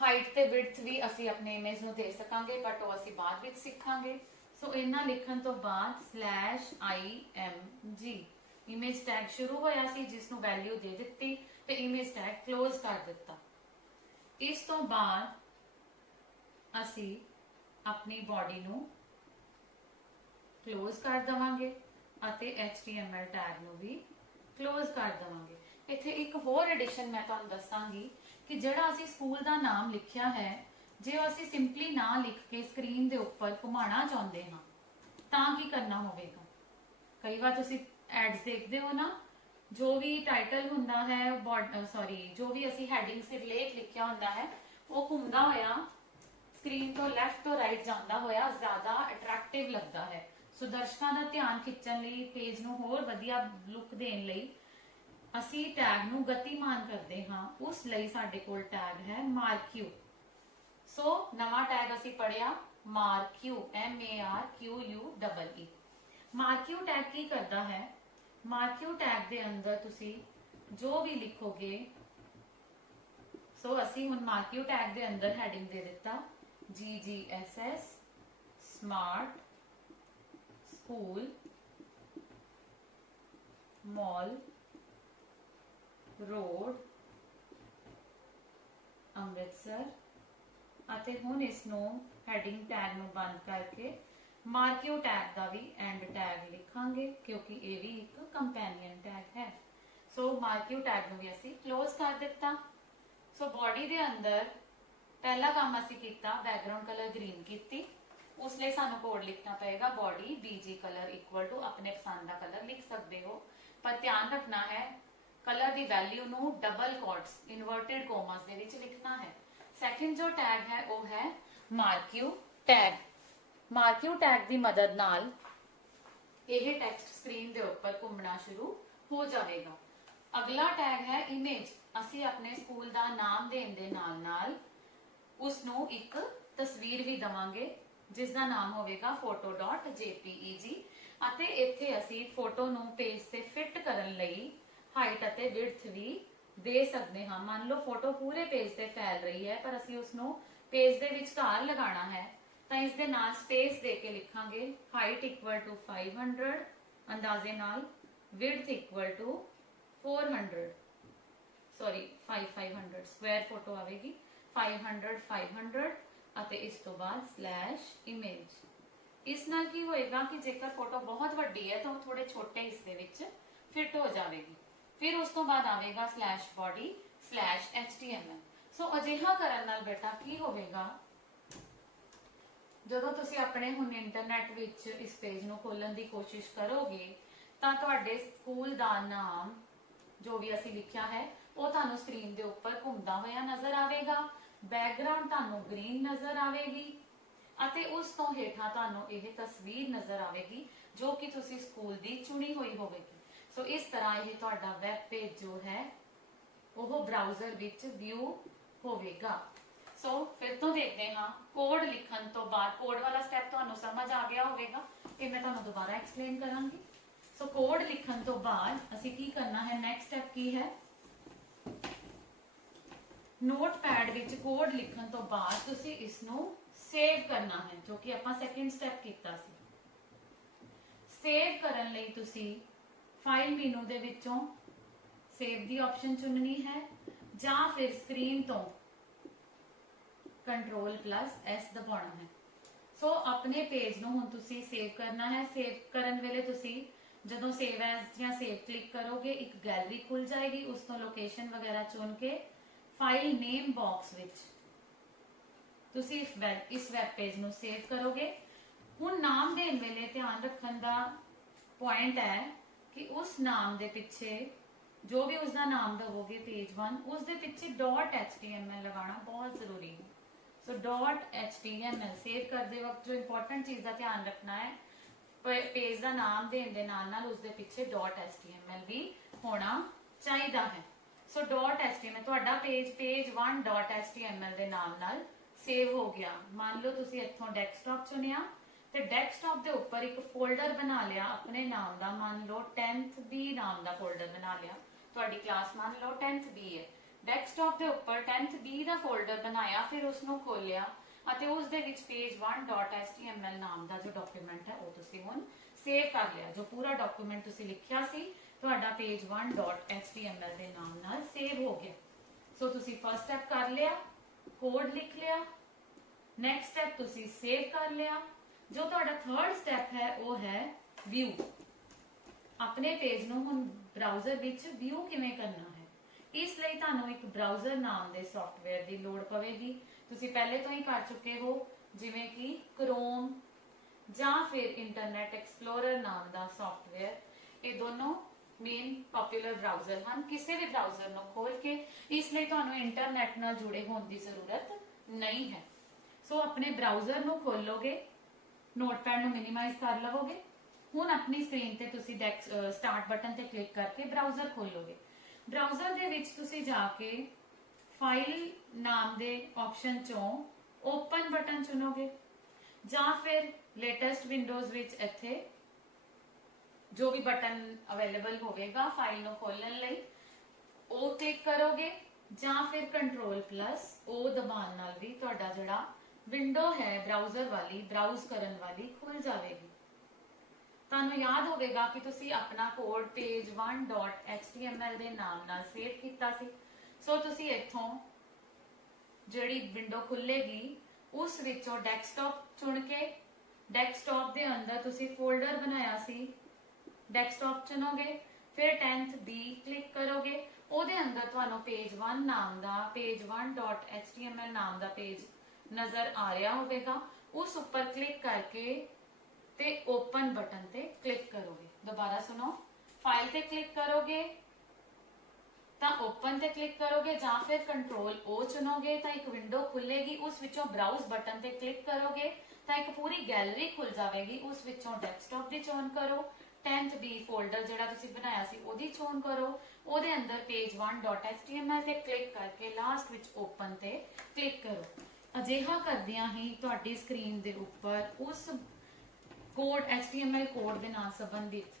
ਹਾਈਟ ਤੇ ਵਿਡਥ ਵੀ ਅਸੀਂ ਆਪਣੇ ਇਮੇਜ ਨੂੰ ਦੇ ਸਕਾਂਗੇ ਬਟ ਉਹ ਅਸੀਂ ਬਾਅਦ ਵਿੱਚ ਸਿੱਖਾਂਗੇ। ਸੋ ਇਹਨਾਂ ਲਿਖਣ ਤੋਂ ਬਾਅਦ /img ਇਮੇਜ ਟੈਗ ਸ਼ੁਰੂ ਹੋਇਆ ਸੀ ਜਿਸ ਨੂੰ ਵੈਲਿਊ ਦੇ ਦਿੱਤੀ ਤੇ ਇਮੇਜ ਟੈਗ ਕਲੋਜ਼ ਕਰ ਦਿੱਤਾ। ਇਸ ਤੋਂ ਬਾਅਦ ਅਸੀਂ ਆਪਣੀ ਬਾਡੀ ਨੂੰ ਕਲੋਜ਼ ਕਰ ਦਵਾਂਗੇ ਅਤੇ HTML ਟੈਗ ਨੂੰ ਵੀ ਕਲੋਜ਼ ਕਰ ਦਵਾਂਗੇ। ਇੱਥੇ ਇੱਕ ਹੋਰ ਐਡੀਸ਼ਨ ਮੈਂ ਤੁਹਾਨੂੰ ਦੱਸਾਂਗੀ ਕਿ ਜਿਹੜਾ ਅਸੀਂ ਸਕੂਲ ਦਾ ਨਾਮ ਲਿਖਿਆ ਹੈ ਜੇ ਅਸੀਂ ਸਿੰਪਲੀ ਨਾ ਲਿਖ ਕੇ ਸਕਰੀਨ ਦੇ ਉੱਪਰ ਘੁਮਾਉਣਾ ਚਾਹੁੰਦੇ ਹਾਂ ਤਾਂ ਕੀ ਕਰਨਾ ਹੋਵੇਗਾ। ਕਈ ਵਾਰ ਤੁਸੀਂ ਐਡਸ ਦੇਖਦੇ ਹੋ ਨਾ, ਜੋ ਵੀ ਟਾਈਟਲ ਹੁੰਦਾ ਹੈ ਜੋ ਵੀ ਅਸੀਂ ਹੈਡਿੰਗ ਸਿਰਲੇਖ ਲਿਖਿਆ ਹੁੰਦਾ ਹੈ ਉਹ ਘੁੰਮਦਾ ਹੋਇਆ ਸਕਰੀਨ ਤੋਂ ਲੈਫਟ ਤੋਂ ਰਾਈਟ ਜਾਂਦਾ ਹੋਇਆ ਜ਼ਿਆਦਾ ਅਟਰੈਕਟਿਵ ਲੱਗਦਾ ਹੈ। ਸੋ ਦਰਸ਼ਕਾਂ ਦਾ ਧਿਆਨ ਖਿੱਚਣ ਲਈ, ਪੇਜ ਨੂੰ ਹੋਰ ਵਧੀਆ ਲੁੱਕ ਦੇਣ ਲਈ ਅਸੀਂ ਟੈਗ ਨੂੰ ਗਤੀਮਾਨ ਕਰਦੇ ਹਾਂ। ਉਸ ਲਈ ਸਾਡੇ ਕੋਲ ਟੈਗ ਹੈ ਮਾਰਕਿਊ। ਸੋ ਨਵਾਂ ਟੈਗ ਅਸੀਂ ਪੜਿਆ ਮਾਰਕਿਊ MARQUE। ਮਾਰਕਿਊ ਟੈਗ ਕੀ ਕਰਦਾ ਹੈ? ਮਾਰਕਿਊ ਟੈਗ ਦੇ ਅੰਦਰ ਤੁਸੀਂ ਜੋ ਵੀ ਲਿਖੋਗੇ, ਸੋ ਅਸੀਂ ਹੁਣ ਮਾਰਕਿਊ ਟੈਗ ਦੇ ਅੰਦਰ ਹੈਡਿੰਗ ਦੇ ਦਿੱਤਾ GGSS smart school mall road Amritsar ਅਤੇ ਹੁਣ ਇਸ ਨੂੰ ਹੈਡਿੰਗ ਟੈਗ ਨੂੰ ਬੰਦ ਕਰਕੇ ਮਾਰਕਿਊ ਟੈਗ ਦਾ ਵੀ ਐਂਡ ਟੈਗ ਲਿਖਾਂਗੇ ਕਿਉਂਕਿ ਇਹ ਵੀ ਇੱਕ ਕੰਪੈਨੀਅਨ ਟੈਗ ਹੈ। ਸੋ ਮਾਰਕਿਊ ਟੈਗ ਨੂੰ ਵੀ ਅਸੀਂ ਕਲੋਜ਼ ਕਰ ਦਿੱਤਾ। ਸੋ ਬਾਡੀ ਦੇ ਅੰਦਰ ਪਹਿਲਾ ਕੰਮ ਅਸੀਂ ਕੀਤਾ, ਬੈਕਗ੍ਰਾਉਂਡ ਕਲਰ ਗ੍ਰੀਨ ਕੀਤੀ। ਉਸ ਲਈ ਸਾਨੂੰ ਕੋਡ ਲਿਖਣਾ ਪਏਗਾ body bg colour equal to ਆਪਣੇ ਪਸੰਦ ਦਾ ਕਲਰ ਲਿਖ ਸਕਦੇ ਹੋ ਪਰ ਧਿਆਨ ਰੱਖਣਾ ਹੈ ਕਲਰ ਦੀ ਵੈਲਿਊ ਨੂੰ ਡਬਲ ਕੋਟਸ ਇਨਵਰਟਿਡ ਕੋਮਾਸ ਦੇ ਵਿੱਚ ਲਿਖਣਾ ਹੈ। ਸੈਕਿੰਡ ਜੋ ਟੈਗ ਹੈ ਉਹ ਹੈ ਮਾਰਕਿਊ ਟੈਗ। ਮਾਰਕਿਊ ਟੈਗ ਦੀ ਮਦਦ ਨਾਲ ਇਹ ਟੈਕਸਟ ਸਕਰੀਨ ਦੇ ਉੱਪਰ ਘੁੰਮਣਾ ਸ਼ੁਰੂ ਹੋ ਜਾਵੇਗਾ। ਅਗਲਾ ਟੈਗ ਹੈ ਇਮੇਜ। ਅਸੀਂ ਆਪਣੇ ਸਕੂਲ ਦਾ ਨਾਮ ਦੇਣ ਦੇ ਨਾਲ ਉਸ ਨੂੰ ਇੱਕ ਤਸਵੀਰ ਵੀ ਦਵਾਂਗੇ ਜਿਸ ਦਾ ਨਾਮ ਹੋਵੇਗਾ photo.jpeg ਅਤੇ ਇੱਥੇ ਅਸੀਂ ਫੋਟੋ ਨੂੰ ਪੇਜ ਤੇ ਫਿੱਟ ਕਰਨ ਲਈ ਹਾਈਟ ਅਤੇ ਵਿਡਥ ਵੀ ਦੇ ਸਕਦੇ ਹਾਂ। ਮੰਨ ਲਓ ਫੋਟੋ ਪੂਰੇ ਪੇਜ ਤੇ ਫੈਲ ਰਹੀ ਹੈ ਪਰ ਅਸੀਂ ਉਸ ਨੂੰ ਪੇਜ ਦੇ ਵਿਚਕਾਰ ਲਗਾਉਣਾ ਹੈ ਤਾਂ ਇਸ ਦੇ ਨਾਲ ਸਪੇਸ ਦੇ ਕੇ ਲਿਖਾਂਗੇ ਹਾਈਟ ਇਕੁਅਲ ਟੂ 500 ਅੰਦਾਜ਼ੇ ਨਾਲ, width equal to 400 sorry 500 square photo ਆਵੇਗੀ 500 ਅਤੇ ਇਸ ਤੋਂ ਬਾਅਦ ਸਲੈਸ਼ ਇਮੇਜ। ਇਸ ਨਾਲ ਕੀ ਹੋਏਗਾ ਕਿ ਜੇਕਰ ਫੋਟੋ ਬਹੁਤ ਵੱਡੀ ਹੈ ਤਾਂ ਉਹ ਥੋੜੇ ਛੋਟੇ ਹਿੱਸੇ ਵਿੱਚ ਫਿੱਟ ਹੋ ਜਾਵੇਗੀ। ਫਿਰ ਉਸ ਤੋਂ ਬਾਅਦ ਆਵੇਗਾ ਸਲੈਸ਼ ਬੋਡੀ ਸਲੈਸ਼ html। ਸੋ ਅਜਿਹਾ ਕਰਨ ਨਾਲ ਬੇਟਾ ਕੀ ਹੋਵੇਗਾ, ਜਦੋਂ ਤੁਸੀਂ ਆਪਣੇ ਹੁਣ ਇੰਟਰਨੈਟ ਵਿੱਚ ਇਸ ਪੇਜ ਨੂੰ ਖੋਲਣ ਦੀ ਕੋਸ਼ਿਸ਼ ਕਰੋਗੇ ਤਾਂ ਤੁਹਾਡੇ ਸਕੂਲ ਦਾ ਨਾਮ ਜੋ ਵੀ ਅਸੀਂ ਲਿਖਿਆ ਹੈ ਉਹ ਤੁਹਾਨੂੰ ਸਕਰੀਨ ਦੇ ਉੱਪਰ ਘੁੰਮਦਾ ਹੋਇਆ ਨਜ਼ਰ ਆਵੇਗਾ, ਬੈਕਗ੍ਰਾਉਂਡ ਤੁਹਾਨੂੰ ਗ੍ਰੀਨ ਨਜ਼ਰ ਆਵੇਗੀ ਅਤੇ ਉਸ ਤੋਂ ਹੇਠਾਂ ਤੁਹਾਨੂੰ ਇਹ ਤਸਵੀਰ ਨਜ਼ਰ ਆਵੇਗੀ ਜੋ ਕਿ ਤੁਸੀਂ ਸਕੂਲ ਦੀ ਚੁਣੀ ਹੋਈ ਹੋਵੇਗੀ। ਸੋ ਇਸ ਤਰ੍ਹਾਂ ਇਹ ਤੁਹਾਡਾ ਵੈਬ ਪੇਜ ਜੋ ਹੈ ਉਹ ਬ੍ਰਾਊਜ਼ਰ ਵਿੱਚ ਵਿਊ ਹੋਵੇਗਾ। ਸੋ ਫਿਰ ਤੋਂ ਦੇਖਦੇ ਹਾਂ ਕੋਡ ਲਿਖਣ ਤੋਂ ਬਾਅਦ, ਕੋਡ ਵਾਲਾ ਸਟੈਪ ਤੁਹਾਨੂੰ ਸਮਝ ਆ ਗਿਆ ਹੋਵੇਗਾ, ਇਹ ਮੈਂ ਤੁਹਾਨੂੰ ਦੁਬਾਰਾ ਐਕਸਪਲੇਨ ਕਰਾਂਗੀ। ਸੋ ਕੋਡ ਲਿਖਣ ਤੋਂ ਬਾਅਦ ਅਸੀਂ ਕੀ ਕਰਨਾ ਹੈ, ਨੈਕਸਟ ਸਟੈਪ ਕੀ ਹੈ, ਨੋਟਪੈਡ ਵਿੱਚ ਕੋਡ ਲਿਖਣ ਤੋਂ ਬਾਅਦ ਤੁਸੀਂ ਇਸ ਨੂੰ ਸੇਵ ਕਰਨਾ ਹੈ ਜੋ ਕਿ ਆਪਾਂ ਸੈਕਿੰਡ ਸਟੈਪ ਕੀਤਾ ਸੀ। ਸੇਵ ਕਰਨ ਲਈ ਤੁਸੀਂ ਫਾਈਲ ਮੈਨੂ ਦੇ ਵਿੱਚੋਂ ਸੇਵ ਦੀ ਆਪਸ਼ਨ ਚੁਣਨੀ ਹੈ ਜਾਂ ਫਿਰ ਸਕਰੀਨ ਤੋਂ Ctrl+S ਦਬਾਉਣਾ ਹੈ। ਸੋ ਆਪਣੇ ਪੇਜ ਨੂੰ ਹੁਣ ਤੁਸੀਂ ਸੇਵ ਕਰਨਾ ਹੈ। ਸੇਵ ਕਰਨ ਵੇਲੇ ਤੁਸੀਂ ਜਦੋਂ ਸੇਵ ਐਜ਼ ਜਾਂ ਸੇਵ ਕਲਿੱਕ ਕਰੋਗੇ ਇੱਕ ਗੈਲਰੀ ਖੁੱਲ ਜਾਏਗੀ, ਉਸ ਤੋਂ ਲੋਕੇਸ਼ਨ ਵਗੈਰਾ ਚੁਣ ਕੇ ਫਾਈਲ ਨੇਮ ਬਾਕਸ ਵਿੱਚ ਤੁਸੀਂ ਇਸ ਵੈਬ ਪੇਜ ਨੂੰ ਸੇਵ ਕਰੋਗੇ। ਹੁਣ ਨਾਮ ਦੇਣ ਵੇਲੇ ਧਿਆਨ ਰੱਖਣ ਦਾ ਪੁਆਇੰਟ ਹੈ ਕਿ ਉਸ ਨਾਮ ਦੇ ਪਿੱਛੇ ਜੋ ਵੀ ਉਸਦਾ ਨਾਮ ਦਵੋਗੇ ਪੇਜ 1 ਉਸ ਦੇ ਪਿੱਛੇ .html ਲਗਾਉਣਾ ਬਹੁਤ ਜ਼ਰੂਰੀ ਹੈ। ਸੋ .html ਸੇਵ ਕਰਦੇ ਵਕਤ ਜੋ ਇੰਪੋਰਟੈਂਟ ਚੀਜ਼ ਦਾ ਧਿਆਨ ਰੱਖਣਾ ਹੈ, ਪੇਜ ਦਾ ਨਾਮ ਦੇਣ ਦੇ ਨਾਲ ਉਸ ਦੇ ਪਿੱਛੇ .html ਵੀ ਹੋਣਾ ਚਾਹੀਦਾ ਹੈ। ਸੋ .html ਤੁਹਾਡਾ ਪੇਜ 1.html ਦੇ ਨਾਮ ਨਾਲ ਸੇਵ ਹੋ ਗਿਆ। ਮੰਨ ਲਓ ਤੁਸੀਂ ਇੱਥੋਂ ਡੈਸਕਟਾਪ ਚੁਣਿਆ ਤੇ ਡੈਸਕਟਾਪ ਦੇ ਉੱਪਰ ਇੱਕ ਫੋਲਡਰ ਬਣਾ ਲਿਆ ਆਪਣੇ ਨਾਮ ਦਾ, ਮੰਨ ਲਓ 10th B ਨਾਮ ਦਾ ਫੋਲਡਰ ਬਣਾ ਲਿਆ, ਤੁਹਾਡੀ ਕਲਾਸ ਮੰਨ ਲਓ 10th B ਹੈ। ਡੈਸਕਟਾਪ ਦੇ ਉੱਪਰ 10th B ਦਾ ਫੋਲਡਰ ਬਣਾਇਆ, ਫਿਰ ਉਸ ਨੂੰ ਖੋਲਿਆ ਅਤੇ ਉਸ ਦੇ ਵਿੱਚ ਪੇਜ 1.html ਨਾਮ ਦਾ ਜੋ ਡਾਕੂਮੈਂਟ ਹੈ ਉਹ ਤੁਸੀਂ ਹੁਣ ਸੇਵ ਕਰ ਲਿਆ। ਜੋ ਪੂਰਾ ਡਾਕੂਮੈਂਟ ਤੁਸੀਂ ਲਿਖਿਆ ਸੀ ਤੁਹਾਡਾ ਪੇਜ 1.html ਦੇ ਨਾਮ ਨਾਲ ਸੇਵ ਹੋ ਗਿਆ। ਸੋ ਤੁਸੀਂ ਫਸਟ ਸਟੈਪ ਕਰ ਲਿਆ, ਕੋਡ ਲਿਖ ਲਿਆ, ਨੈਕਸਟ ਸਟੈਪ ਤੁਸੀਂ ਸੇਵ ਕਰ ਲਿਆ। ਜੋ ਤੁਹਾਡਾ ਥਰਡ ਸਟੈਪ ਹੈ ਉਹ ਹੈ ਵਿਊ। ਆਪਣੇ ਪੇਜ ਨੂੰ ਹੁਣ ਬ੍ਰਾਊਜ਼ਰ ਵਿੱਚ ਵਿਊ ਕਿਵੇਂ ਕਰਨਾ ਹੈ, ਇਸ ਲਈ ਤੁਹਾਨੂੰ ਇੱਕ ਬ੍ਰਾਊਜ਼ਰ ਨਾਮ ਦੇ ਸੌਫਟਵੇਅਰ ਦੀ ਲੋੜ ਪਵੇਗੀ। ਤੁਸੀਂ ਪਹਿਲੇ ਤੋਂ ਹੀ ਕਰ ਚੁੱਕੇ ਹੋ, ਜਿਵੇਂ ਕਿ ਕ੍ਰੋਮ ਜਾਂ ਫਿਰ ਇੰਟਰਨੈਟ ਐਕਸਪਲੋਰਰ ਨਾਮ ਦਾ ਸੌਫਟਵੇਅਰ। ਇਹ ਦੋਨੋਂ ਮੇਨ ਪਪੂਲਰ ਬ੍ਰਾਊਜ਼ਰ ਹਨ। ਕਿਸੇ ਵੀ ਬ੍ਰਾਊਜ਼ਰ ਨੂੰ ਖੋਲ ਕੇ ਇਸ ਲਈ ਤੁਹਾਨੂੰ ਇੰਟਰਨੈਟ ਨਾਲ ਜੁੜੇ ਹੋਣ ਦੀ ਜ਼ਰੂਰਤ ਨਹੀਂ ਹੈ। ਸੋ ਆਪਣੇ ਬ੍ਰਾਊਜ਼ਰ ਨੂੰ ਖੋਲੋਗੇ, ਨੋਟਪੈਡ ਨੂੰ ਮਿਨੀਮਾਈਜ਼ ਕਰ ਲਵੋਗੇ। ਹੁਣ ਆਪਣੀ ਸਕਰੀਨ ਤੇ ਤੁਸੀਂ ਸਟਾਰਟ ਬਟਨ ਤੇ ਕਲਿੱਕ ਕਰਕੇ ਬ੍ਰਾਊਜ਼ਰ ਖੋਲੋਗੇ। ਬ੍ਰਾਊਜ਼ਰ ਦੇ ਵਿੱਚ ਤੁਸੀਂ ਜਾ ਕੇ ਫਾਈਲ ਨਾਮ ਦੇ ਆਪਸ਼ਨ ਚੋਂ ਓਪਨ ਬਟਨ ਚੁਣੋਗੇ ਜਾਂ ਫਿਰ ਲੇਟੈਸਟ ਵਿੰਡੋਜ਼ ਵਿੱਚ ਇੱਥੇ ਜੋ ਵੀ ਬਟਨ ਅਵੇਲੇਬਲ ਹੋਵੇਗਾ ਫਾਈਲ ਨੂੰ ਖੋਲਣ ਲਈ ਉਹ ਕਲਿੱਕ ਕਰੋਗੇ ਜਾਂ ਫਿਰ Ctrl+O ਦਬਾਉਣ ਨਾਲ ਵੀ ਤੁਹਾਡਾ ਜਿਹੜਾ ਵਿੰਡੋ ਹੈ ਬ੍ਰਾਊਜ਼ਰ ਵਾਲੀ, ਬ੍ਰਾਊਜ਼ ਕਰਨ ਵਾਲੀ ਖੁੱਲ ਜਾਵੇਗੀ। ਤੁਹਾਨੂੰ ਯਾਦ ਹੋਵੇਗਾ ਕਿ ਤੁਸੀਂ ਆਪਣਾ ਕੋਡ ਪੇਜ 1.html ਦੇ ਨਾਮ ਨਾਲ ਸੇਵ ਕੀਤਾ ਸੀ। ਸੋ ਤੁਸੀਂ ਇੱਥੋਂ ਜਿਹੜੀ ਵਿੰਡੋ ਖੁੱਲੇਗੀ ਉਸ ਵਿੱਚੋਂ ਡੈਸਕਟਾਪ ਚੁਣ ਕੇ ਡੈਸਕਟਾਪ ਦੇ ਅੰਦਰ ਤੁਸੀਂ ਫੋਲਡਰ ਬਣਾਇਆ ਸੀ, ਡੈਸਕਟਾਪ ਚੁਣੋਗੇ, ਫਿਰ 10th B ਕਲਿੱਕ ਕਰੋਗੇ। ਉਹਦੇ ਅੰਦਰ ਤੁਹਾਨੂੰ ਪੇਜ 1 ਨਾਮ ਦਾ, ਪੇਜ 1.html ਨਾਮ ਦਾ ਪੇਜ ਨਜ਼ਰ ਆ ਰਿਹਾ ਹੋਵੇਗਾ। ਉਸ ਉੱਪਰ ਕਲਿੱਕ ਕਰਕੇ ਤੇ ਓਪਨ ਬਟਨ ਤੇ ਕਲਿੱਕ ਕਰੋਗੇ। ਦੁਬਾਰਾ ਸੁਣੋ, ਫਾਈਲ ਤੇ ਕਲਿੱਕ ਕਰੋਗੇ ਤਾਂ ਓਪਨ ਤੇ ਕਲਿੱਕ ਕਰੋਗੇ ਜਾਂ ਫਿਰ Ctrl+O ਚੁਣੋਗੇ ਤਾਂ ਇੱਕ ਵਿੰਡੋ ਖੁੱਲੇਗੀ। ਉਸ ਵਿੱਚੋਂ ਬ੍ਰਾਊਜ਼ ਬਟਨ ਤੇ ਕਲਿੱਕ ਕਰੋਗੇ ਤਾਂ ਇੱਕ ਪੂਰੀ ਗੈਲਰੀ ਖੁੱਲ ਜਾਵੇਗੀ। ਉਸ ਵਿੱਚੋਂ ਡੈਸਕਟਾਪ ਦੀ ਚੋਣ ਕਰੋ, 10th डी फोल्डर ਜਿਹੜਾ ਤੁਸੀਂ ਬਣਾਇਆ ਸੀ ਉਹਦੀ ਚੋਣ ਕਰੋ, ਉਹਦੇ ਅੰਦਰ page1.html ਤੇ ਕਲਿੱਕ ਕਰਕੇ ਲਾਸਟ ਵਿੱਚ ਓਪਨ ਤੇ ਕਲਿੱਕ ਕਰੋ। ਅਜਿਹਾ ਕਰਦਿਆਂ ਹੀ ਤੁਹਾਡੀ ਸਕਰੀਨ ਦੇ ਉੱਪਰ ਉਸ ਕੋਡ HTML ਕੋਡ ਦੇ ਨਾਲ ਸੰਬੰਧਿਤ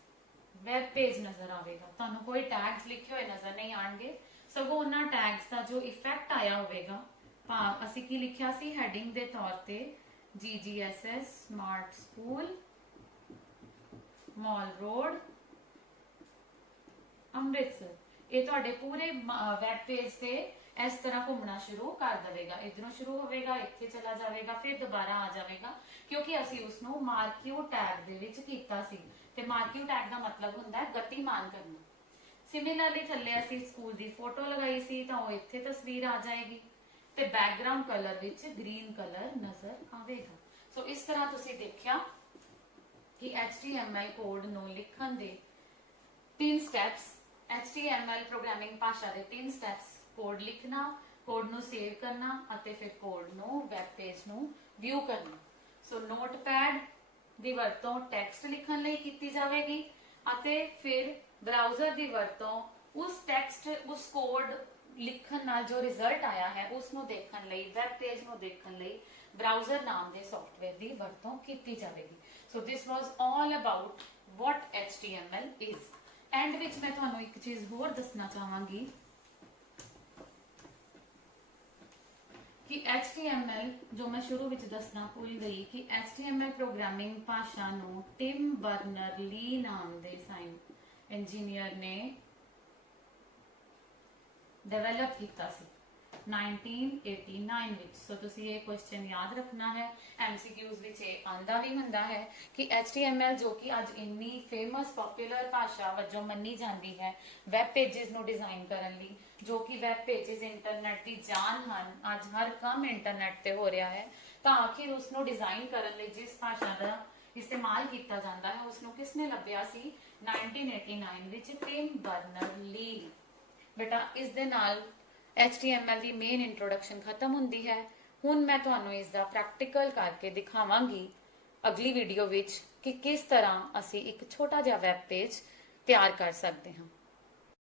ਵੈਬ ਪੇਜ ਨਜ਼ਰ ਆਵੇਗਾ। ਤੁਹਾਨੂੰ ਕੋਈ ਟੈਗਸ ਲਿਖੇ ਹੋਏ ਨਜ਼ਰ ਨਹੀਂ ਆਣਗੇ, ਸਗੋਂ ਉਹਨਾਂ ਟੈਗਸ ਦਾ ਜੋ ਇਫੈਕਟ ਆਇਆ ਹੋਵੇਗਾ, ਭਾਵ ਅਸੀਂ ਕੀ ਲਿਖਿਆ ਸੀ ਹੈਡਿੰਗ ਦੇ ਤੌਰ ਤੇ GGSS smart school mall road Amritsar, ਇਹ ਤੁਹਾਡੇ ਪੂਰੇ ਵੈਬ ਪੇਜ ਤੇ ਇਸ ਤਰ੍ਹਾਂ ਘੁੰਮਣਾ ਸ਼ੁਰੂ ਕਰ ਦੇਵੇਗਾ। ਇਧਰੋਂ ਸ਼ੁਰੂ ਹੋਵੇਗਾ, ਇੱਥੇ ਚਲਾ ਜਾਵੇਗਾ, ਫਿਰ ਦੁਬਾਰਾ ਆ ਜਾਵੇਗਾ, ਕਿਉਂਕਿ ਅਸੀਂ ਉਸ ਨੂੰ ਮਾਰਕਿਊ ਟੈਗ ਦੇ ਵਿੱਚ ਕੀਤਾ ਸੀ ਤੇ ਮਾਰਕਿਊ ਟੈਗ ਦਾ ਮਤਲਬ ਹੁੰਦਾ ਹੈ ਗਤੀਮਾਨ ਕਰਨਾ। ਸਿਮਿਲਰਲੀ ਥੱਲੇ ਅਸੀਂ ਸਕੂਲ ਦੀ ਫੋਟੋ ਲਗਾਈ ਸੀ ਤਾਂ ਉਹ ਇੱਥੇ ਤਸਵੀਰ ਆ ਜਾਏਗੀ ਤੇ ਬੈਕਗ੍ਰਾਉਂਡ ਕਲਰ ਵਿੱਚ ਗ੍ਰੀਨ ਕਲਰ ਨਜ਼ਰ ਆਵੇਗਾ। ਸੋ ਇਸ ਤਰ੍ਹਾਂ ਤੁਸੀਂ ਦੇਖਿਆ ਕਿ HTML ਕੋਡ ਨੂੰ ਲਿਖਣ ਦੇ 3 ਸਟੈਪਸ, HTML ਪ੍ਰੋਗਰਾਮਿੰਗ ਭਾਸ਼ਾ ਦੇ 3 ਸਟੈਪਸ, ਕੋਡ ਲਿਖਣਾ, ਕੋਡ ਨੂੰ ਸੇਵ ਕਰਨਾ ਅਤੇ ਫਿਰ ਕੋਡ ਨੂੰ ਵੈਬ ਪੇਜ ਨੂੰ ਵਿਊ ਕਰਨਾ। ਸੋ ਨੋਟਪੈਡ ਦੀ ਵਰਤੋਂ ਟੈਕਸਟ ਲਿਖਣ ਲਈ ਕੀਤੀ ਜਾਵੇਗੀ ਅਤੇ ਫਿਰ ਬ੍ਰਾਊਜ਼ਰ ਦੀ ਵਰਤੋਂ ਉਸ ਟੈਕਸਟ, ਉਸ ਕੋਡ ਲਿਖਣ ਨਾਲ ਜੋ ਰਿਜ਼ਲਟ ਆਇਆ ਹੈ ਉਸ ਨੂੰ ਦੇਖਣ ਲਈ, ਵੈਬ ਪੇਜ ਨੂੰ ਦੇਖਣ ਲਈ ਬ੍ਰਾਊਜ਼ਰ ਨਾਮ ਦੇ ਸੌਫਟਵੇਅਰ ਦੀ ਵਰਤੋਂ ਕੀਤੀ ਜਾਵੇਗੀ। So this was all about what HTML is. End ਵਿੱਚ ਮੈਂ ਤੁਹਾਨੂੰ ਇੱਕ ਚੀਜ਼ ਹੋਰ ਦੱਸਣਾ ਚਾਹਾਂਗੀ ਕਿ HTML, ਜੋ ਮੈਂ ਸ਼ੁਰੂ ਵਿੱਚ ਦੱਸਣਾ ਭੁੱਲ ਗਈ ਕਿ HTML ਪ੍ਰੋਗਰਾਮਿੰਗ ਭਾਸ਼ਾ ਨੂੰ ਟਿਮ ਬਰਨਰ-ਲੀ ਨਾਮ ਦੇ ਇੰਜੀਨੀਅਰ ਨੇ ਡਿਵੈਲਪ ਕੀਤਾ ਸੀ 1989 ਵਿੱਚ। ਸੋ ਤੁਸੀਂ ਇਹ ਕੁਐਸਚਨ ਯਾਦ ਰੱਖਣਾ ਹੈ, MCQs ਵਿੱਚ ਇਹ ਆਂਦਾ ਵੀ ਹੁੰਦਾ ਹੈ ਕਿ HTML ਜੋ ਕਿ ਅੱਜ ਇੰਨੀ ਫੇਮਸ ਪਪੂਲਰ ਭਾਸ਼ਾ ਵਜੋਂ ਮੰਨੀ ਜਾਂਦੀ ਹੈ ਵੈਬ ਪੇजेस ਨੂੰ ਡਿਜ਼ਾਈਨ ਕਰਨ ਲਈ, ਜੋ ਕਿ ਵੈਬ ਪੇजेस ਇੰਟਰਨੈਟ ਦੀ ਜਾਨ ਹਨ, ਅੱਜ ਹਰ ਕੰਮ ਇੰਟਰਨੈਟ ਤੇ ਹੋ ਰਿਹਾ ਹੈ, ਤਾਂ ਆਖਿਰ ਉਸ ਨੂੰ ਡਿਜ਼ਾਈਨ ਕਰਨ ਲਈ ਜਿਸ ਭਾਸ਼ਾ ਦਾ ਇਸਤੇਮਾਲ ਕੀਤਾ ਜਾਂਦਾ ਹੈ ਉਸ ਨੂੰ ਕਿਸਨੇ ਲੱਭਿਆ ਸੀ 1989 ਵਿੱਚ? ਟਿਮ ਬਰਨਰ-ਲੀ। ਬੇਟਾ ਇਸ ਦੇ ਨਾਲ HTML ਦੀ ਮੇਨ ਇੰਟਰੋਡਕਸ਼ਨ ਖਤਮ ਹੁੰਦੀ ਹੈ। ਹੁਣ ਮੈਂ ਤੁਹਾਨੂੰ ਇਸ ਦਾ ਪ੍ਰੈਕਟੀਕਲ ਕਰਕੇ ਦਿਖਾਵਾਂਗੀ ਅਗਲੀ ਵੀਡੀਓ ਵਿੱਚ ਕਿ ਕਿਸ ਤਰ੍ਹਾਂ ਅਸੀਂ ਇੱਕ ਛੋਟਾ ਜਿਹਾ ਵੈਬ ਪੇਜ ਤਿਆਰ ਕਰ ਸਕਦੇ ਹਾਂ।